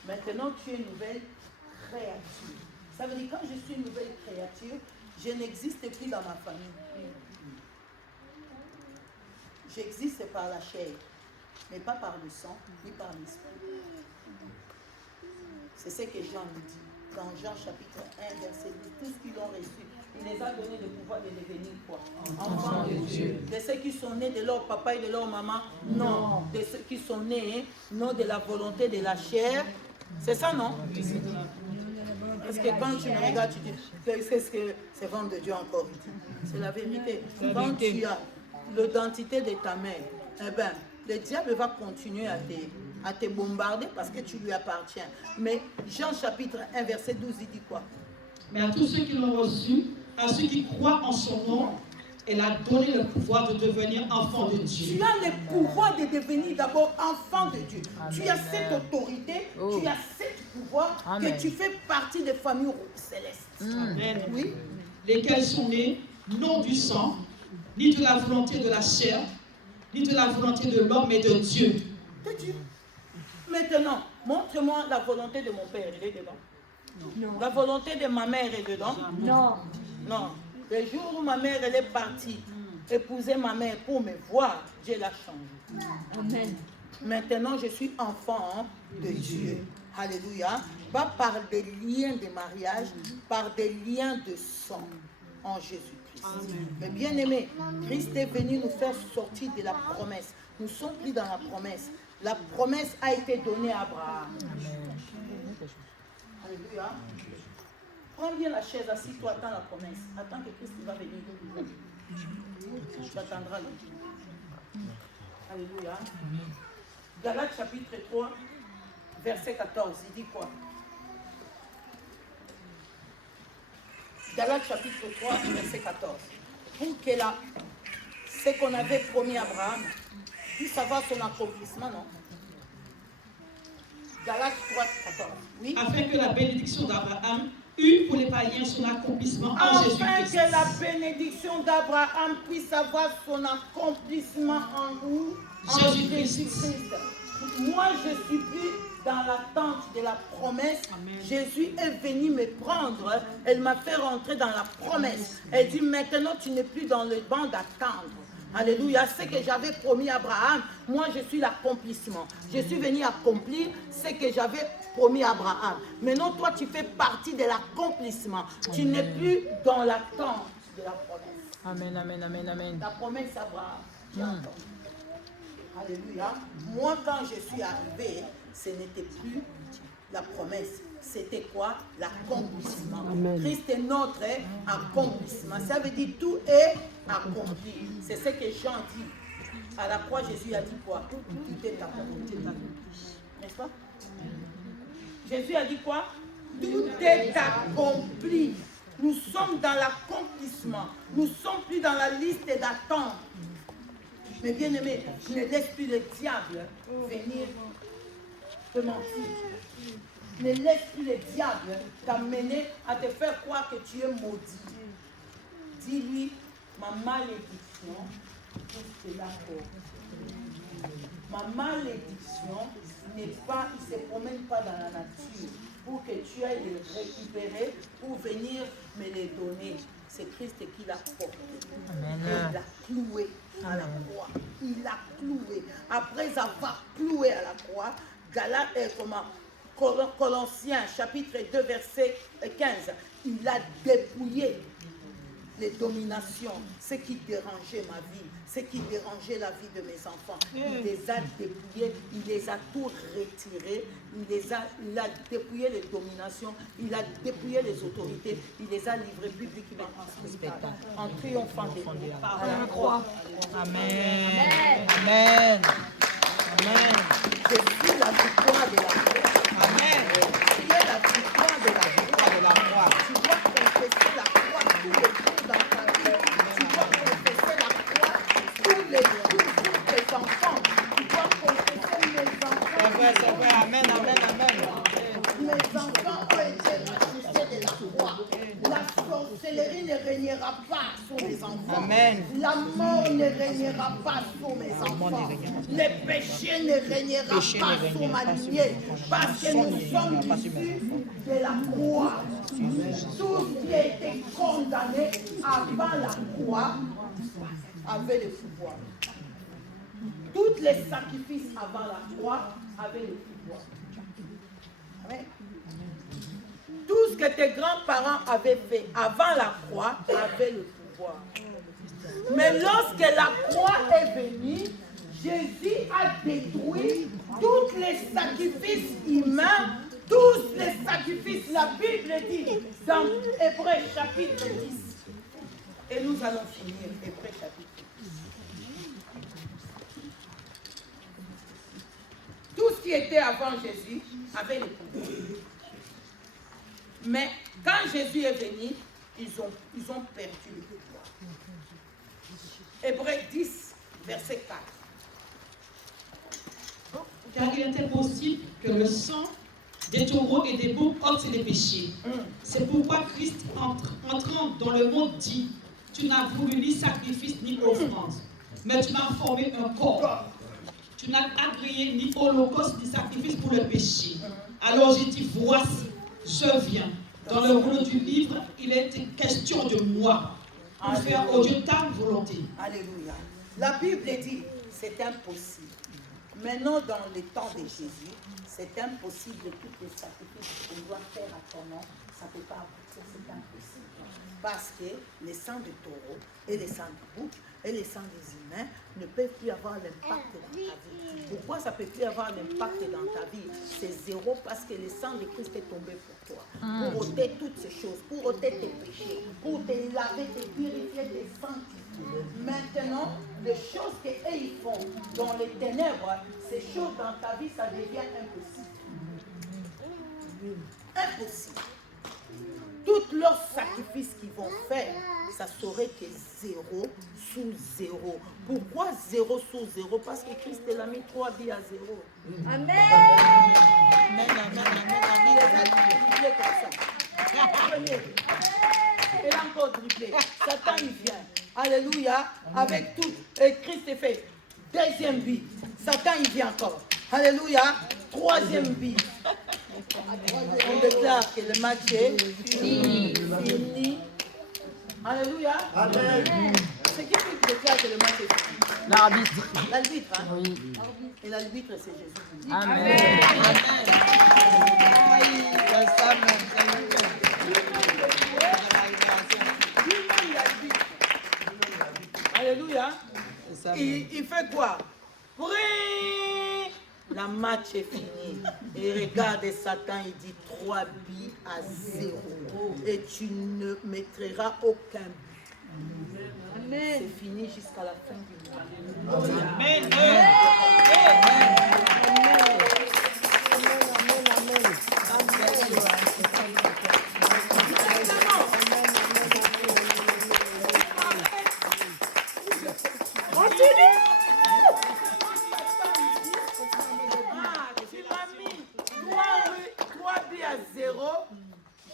Maintenant, tu es une nouvelle créature. Ça veut dire quand je suis une nouvelle créature, je n'existe plus dans ma famille. J'existe par la chair, mais pas par le sang, ni par l'esprit. C'est ce que Jean nous dit. Dans Jean chapitre 1, verset 10, tout ce qu'ils ont reçu, il les a donné le pouvoir de devenir quoi? Enfants de Dieu. De ceux qui sont nés de leur papa et de leur maman? Non. De ceux qui sont nés, non de la volonté de la chair. C'est ça, non? Parce que quand tu me regardes, tu dis, qu'est-ce que c'est ventre de Dieu encore? C'est la vérité. Quand tu as l'identité de ta mère, eh bien, le diable va continuer à te bombarder parce que tu lui appartiens. Mais Jean chapitre 1, verset 12, il dit quoi? Mais à tous ceux qui l'ont reçu, à ceux qui croient en son nom, elle a donné le pouvoir de devenir enfant de Dieu. Tu as le pouvoir de devenir d'abord enfant de Dieu. Amen. Tu as cette autorité, tu as ce pouvoir. Amen. Que tu fais partie des familles célestes. Amen. Oui. Lesquels sont nés non du sang, ni de la volonté de la chair, ni de la volonté de l'homme, mais de Dieu. De Dieu. Maintenant, montre-moi la volonté de mon père, elle est dedans. Non. La volonté de ma mère est dedans. Non. Non. Le jour où ma mère elle est partie, épouser ma mère pour me voir, Dieu l'a changé. Amen. Maintenant, je suis enfant de Dieu. Alléluia. Pas par des liens de mariage, par des liens de sang en Jésus-Christ. Mais bien aimé, Christ est venu nous faire sortir de la promesse. Nous ne sommes plus dans la promesse. La promesse a été donnée à Abraham. Alléluia. Prends bien la chaise, assis-toi, attends la promesse. Attends que Christ va venir. Tu attendras là. Alléluia. Galates chapitre 3, verset 14, il dit quoi? Galates chapitre 3, verset 14. Pour que là, ce qu'on avait promis à Abraham puisse avoir son accomplissement, non? Galates 3, 14. Oui. Afin que la bénédiction d'Abraham eu pour les païens son accomplissement en Afin Jésus-Christ. que la bénédiction d'Abraham puisse avoir son accomplissement en nous, en Jésus-Christ. Jésus-Christ. Moi, je suis plus dans l'attente de la promesse. Jésus est venu me prendre. Elle m'a fait rentrer dans la promesse. Elle dit, maintenant, tu n'es plus dans le banc d'attendre. Alléluia. Ce que j'avais promis à Abraham, moi, je suis l'accomplissement. Je suis venu accomplir ce que j'avais promis à Abraham. Maintenant, toi, tu fais partie de l'accomplissement. Tu n'es plus dans l'attente de la promesse. Amen, amen, amen, amen. La promesse Abraham, tu as entendu. Alléluia. Moi, quand je suis arrivé, ce n'était plus la promesse. C'était quoi? L'accomplissement. Christ est notre accomplissement. Ça veut dire tout est accompli. C'est ce que Jean dit. À la croix, Jésus a dit quoi? Tout est accompli. N'est-ce pas? Jésus a dit quoi? Tout est accompli. Nous sommes dans l'accomplissement. Nous ne sommes plus dans la liste d'attente. Mais bien aimé, ne laisse plus le diable venir te mentir. Ne laisse plus le diable t'amener à te faire croire que tu es maudit. Dis-lui, ma malédiction, c'est d'accord. Ma malédiction n'est pas, il ne se promène pas dans la nature pour que tu ailles les récupérer, pour venir me les donner. C'est Christ qui l'a porté. Il l'a cloué à la croix. Il l'a cloué. Après avoir cloué à la croix, Colossiens chapitre 2 verset 15, il a dépouillé les dominations, ce qui dérangeait ma vie, ce qui dérangeait la vie de mes enfants. Il les a dépouillés, il les a tout retirés, il a dépouillé les dominations, il a dépouillé les autorités, il les a livrés publiquement en triomphant de Dieu par la croix. Amen. Amen. Amen. Je suis la victoire de la croix. Amen. Tu es la victoire de la croix. Tu dois confesser la croix tous les jours dans ta vie. Tu dois confesser la croix tous les jours pour tes enfants. Tu dois confesser mes enfants. C'est vrai. Amen, amen, amen. Mes enfants ont été rachetés de la croix. La sorcellerie ne régnera pas sur mes enfants. Amen. La mort ne régnera pas sur mes enfants. Le péché ne régnera pas sur ma lignée. Parce que nous sommes issus de la croix. Tout ce qui a été condamné avant la croix avait le pouvoir. Tous les sacrifices avant la croix avaient le pouvoir. Amen. Tout ce que tes grands-parents avaient fait avant la croix avait le pouvoir. Mais lorsque la croix est venue, Jésus a détruit tous les sacrifices humains, tous les sacrifices, la Bible dit dans Hébreux chapitre 10. Et nous allons finir Hébreux chapitre 10. Tout ce qui était avant Jésus avait le pouvoir. Mais quand Jésus est venu, ils ont perdu le pouvoir. Hébreux 10, verset 4. Car il était possible que le sang des taureaux et des boucs ôte les péchés. C'est pourquoi Christ, entrant dans le monde, dit, tu n'as voulu ni sacrifice ni offrande, mais tu m'as formé un corps. Tu n'as agréé ni holocauste ni sacrifice pour le péché. Alors j'ai dit, voici, je viens. Dans le rouleau du livre, il était question de moi, pour faire au Dieu ta volonté. Alléluia. La Bible dit, c'est impossible. Maintenant, dans le temps de Jésus, c'est impossible de tous les sacrifices qu'on doit faire à ton nom. Ça ne peut pas aboutir, c'est impossible. Parce que les sangs de taureau et les sangs de bouc et les sangs des humains ne peuvent plus avoir l'impact dans ta vie. Pourquoi ça ne peut plus avoir l'impact dans ta vie? C'est zéro parce que le sang de Christ est tombé pour toi. Pour ôter toutes ces choses, pour ôter tes péchés, pour te laver, te purifier, te sanctifier. Maintenant, les choses qu'ils font dans les ténèbres, ces choses dans ta vie, ça devient impossible. Impossible. Tous leurs sacrifices qu'ils vont faire, ça serait que 0 sous 0. Pourquoi 0 sous 0? Parce que Christ l'a mis 3 billes à 0. Amen. Amen, amen, amen, amen. Il les a multipliés comme ça. Elle a encore triplé. Satan, il vient. Alléluia. Avec tout. Et Christ est fait. Deuxième bille. Satan, il vient encore. Alléluia. Troisième bille. On déclare que le match est fini. Alléluia. Amen. C'est qui déclare que le match est fini? L'arbitre. L'arbitre, hein? Oui. Et l'arbitre, c'est Jésus. Amen. Alléluia. Il fait quoi? Oui. La match est finie. Et regarde Satan, il dit 3 billes à 0. Et tu ne mettras aucun but. C'est fini jusqu'à la fin du mois. Amen.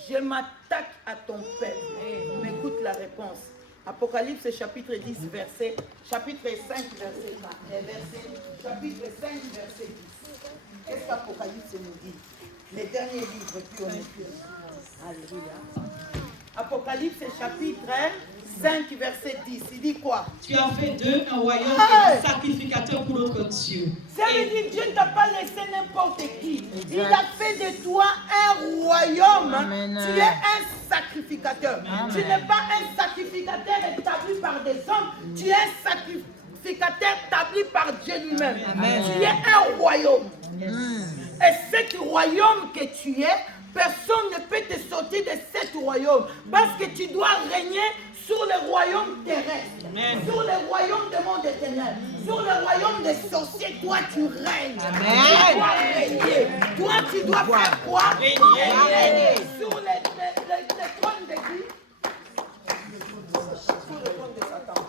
Je m'attaque à ton peuple. Mais écoute la réponse. Apocalypse chapitre 10, chapitre 5, verset 4. Chapitre 5, verset 10. Qu'est-ce qu'Apocalypse nous dit? Les derniers livres qui ont écrit. Alléluia. Apocalypse chapitre 5, verset 10. Il dit quoi? Tu as fait d'eux un royaume et un sacrificateur pour notre Dieu. Ça veut dire que Dieu ne t'a pas laissé n'importe qui. Il a fait de toi un royaume. Amen. Tu es un sacrificateur. Amen. Tu n'es pas un sacrificateur établi par des hommes. Tu es un sacrificateur établi par Dieu lui-même. Tu es un royaume. Et ce royaume que tu es, personne ne peut te sortir de ce royaume. Parce que tu dois régner sur le royaume terrestre. Amen. Sur le royaume du monde éternel. Sur le royaume des sorciers, toi tu règnes. Amen. Tu dois régner. Toi tu dois faire quoi? Régner. Sur les trônes de qui? Sur le trône de Satan.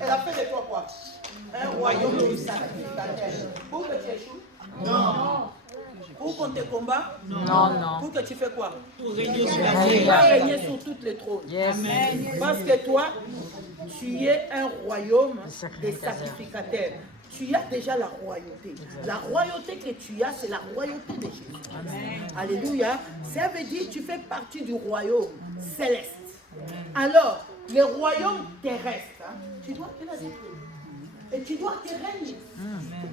Elle a fait de toi quoi? Un royaume de sacrificateur. Pour que tu échoues? Non. Pour qu'on te combat? Non. Pour que tu fais quoi? Pour régner sur la Tu terre. vas régner sur toutes les trônes. Yes. Parce que toi, tu es un royaume des sacrificateurs. Tu as déjà la royauté. La royauté que tu as, c'est la royauté de Jésus. Alléluia. Ça veut dire que tu fais partie du royaume céleste. Alors, le royaume terrestre, hein, tu dois te la dire. Et tu dois te régner.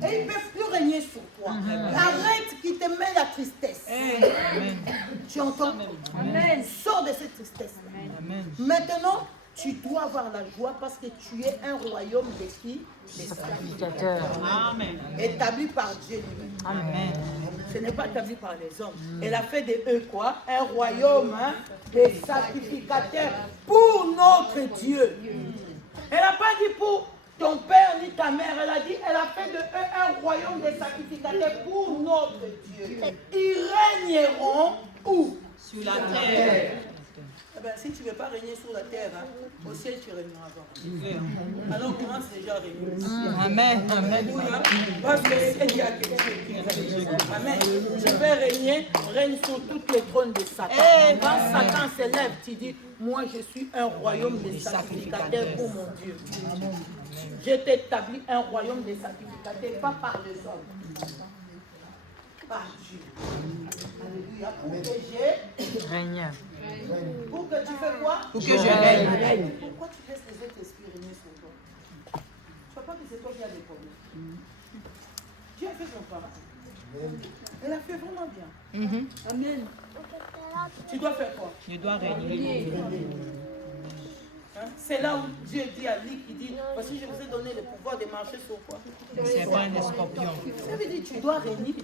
Et ils ne peuvent plus régner sur toi. Arrête qui te met la tristesse. Tu entends? Amen. Sors de cette tristesse. Maintenant, tu dois avoir la joie parce que tu es un royaume de qui? Des sacrificateurs. Amen. Établi par Dieu lui-même. Amen. Ce n'est pas établi par les hommes. Elle a fait de eux quoi? Un royaume des sacrificateurs pour notre Dieu. Elle n'a pas dit pour ton père ni ta mère. Elle a dit, elle a fait de eux un royaume des sacrificateurs pour notre Dieu. Ils régneront où? Sur la terre. Eh bien, si tu ne veux pas régner sur la terre, hein, au ciel tu régneras pas. Alors commence déjà à régner. Amen. Alléluia. Parce que il y a quelque chose qui règne. Amen. Je vais règne sur tous les trônes de Satan. Quand Satan s'élève, tu dis, moi je suis un royaume des sacrificateurs pour mon Dieu. Je t'établis un royaume des sacrificateurs, pas par les hommes. Par Dieu. Alléluia. Pour que j'ai Règne. Pour que tu fais quoi? Pour que je règne. Pourquoi tu laisses les autres esprits régner sur toi? Tu ne vois pas que c'est toi qui as des problèmes. Dieu a fait son travail. Elle a fait vraiment bien. Amen. Tu dois faire quoi? Je dois régner. Hein? C'est là où Dieu dit à lui qui dit, voici je vous ai donné le pouvoir de marcher sur quoi? C'est pas un scorpion. Ça veut dire que tu dois régner.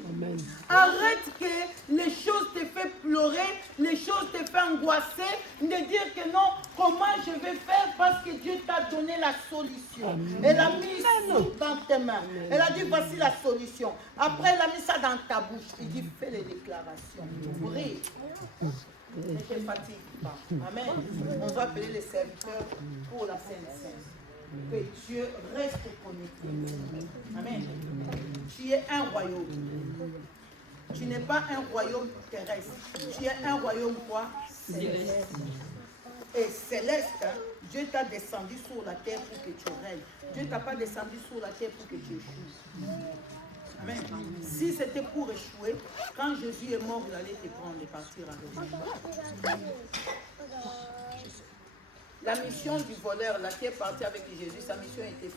Arrête que les choses te font pleurer, les choses te font angoisser, de dire que non, comment je vais faire parce que Dieu t'a donné la solution. Elle a mis ça dans tes mains. Elle a dit voici la solution. Après elle a mis ça dans ta bouche. Il dit fais les déclarations. Prie. Ne te fatigue pas. Amen. On va appeler les serviteurs pour la Sainte Seine. Que Dieu reste connecté. Amen. Tu es un royaume. Tu n'es pas un royaume terrestre. Tu es un royaume quoi? Céleste. Et céleste, hein, Dieu t'a descendu sur la terre pour que tu règnes. Dieu ne t'a pas descendu sur la terre pour que tu échoues. Amen. Si c'était pour échouer, quand Jésus est mort, il allait te prendre et partir avec lui. La mission du voleur, là, qui est parti avec Jésus, sa mission était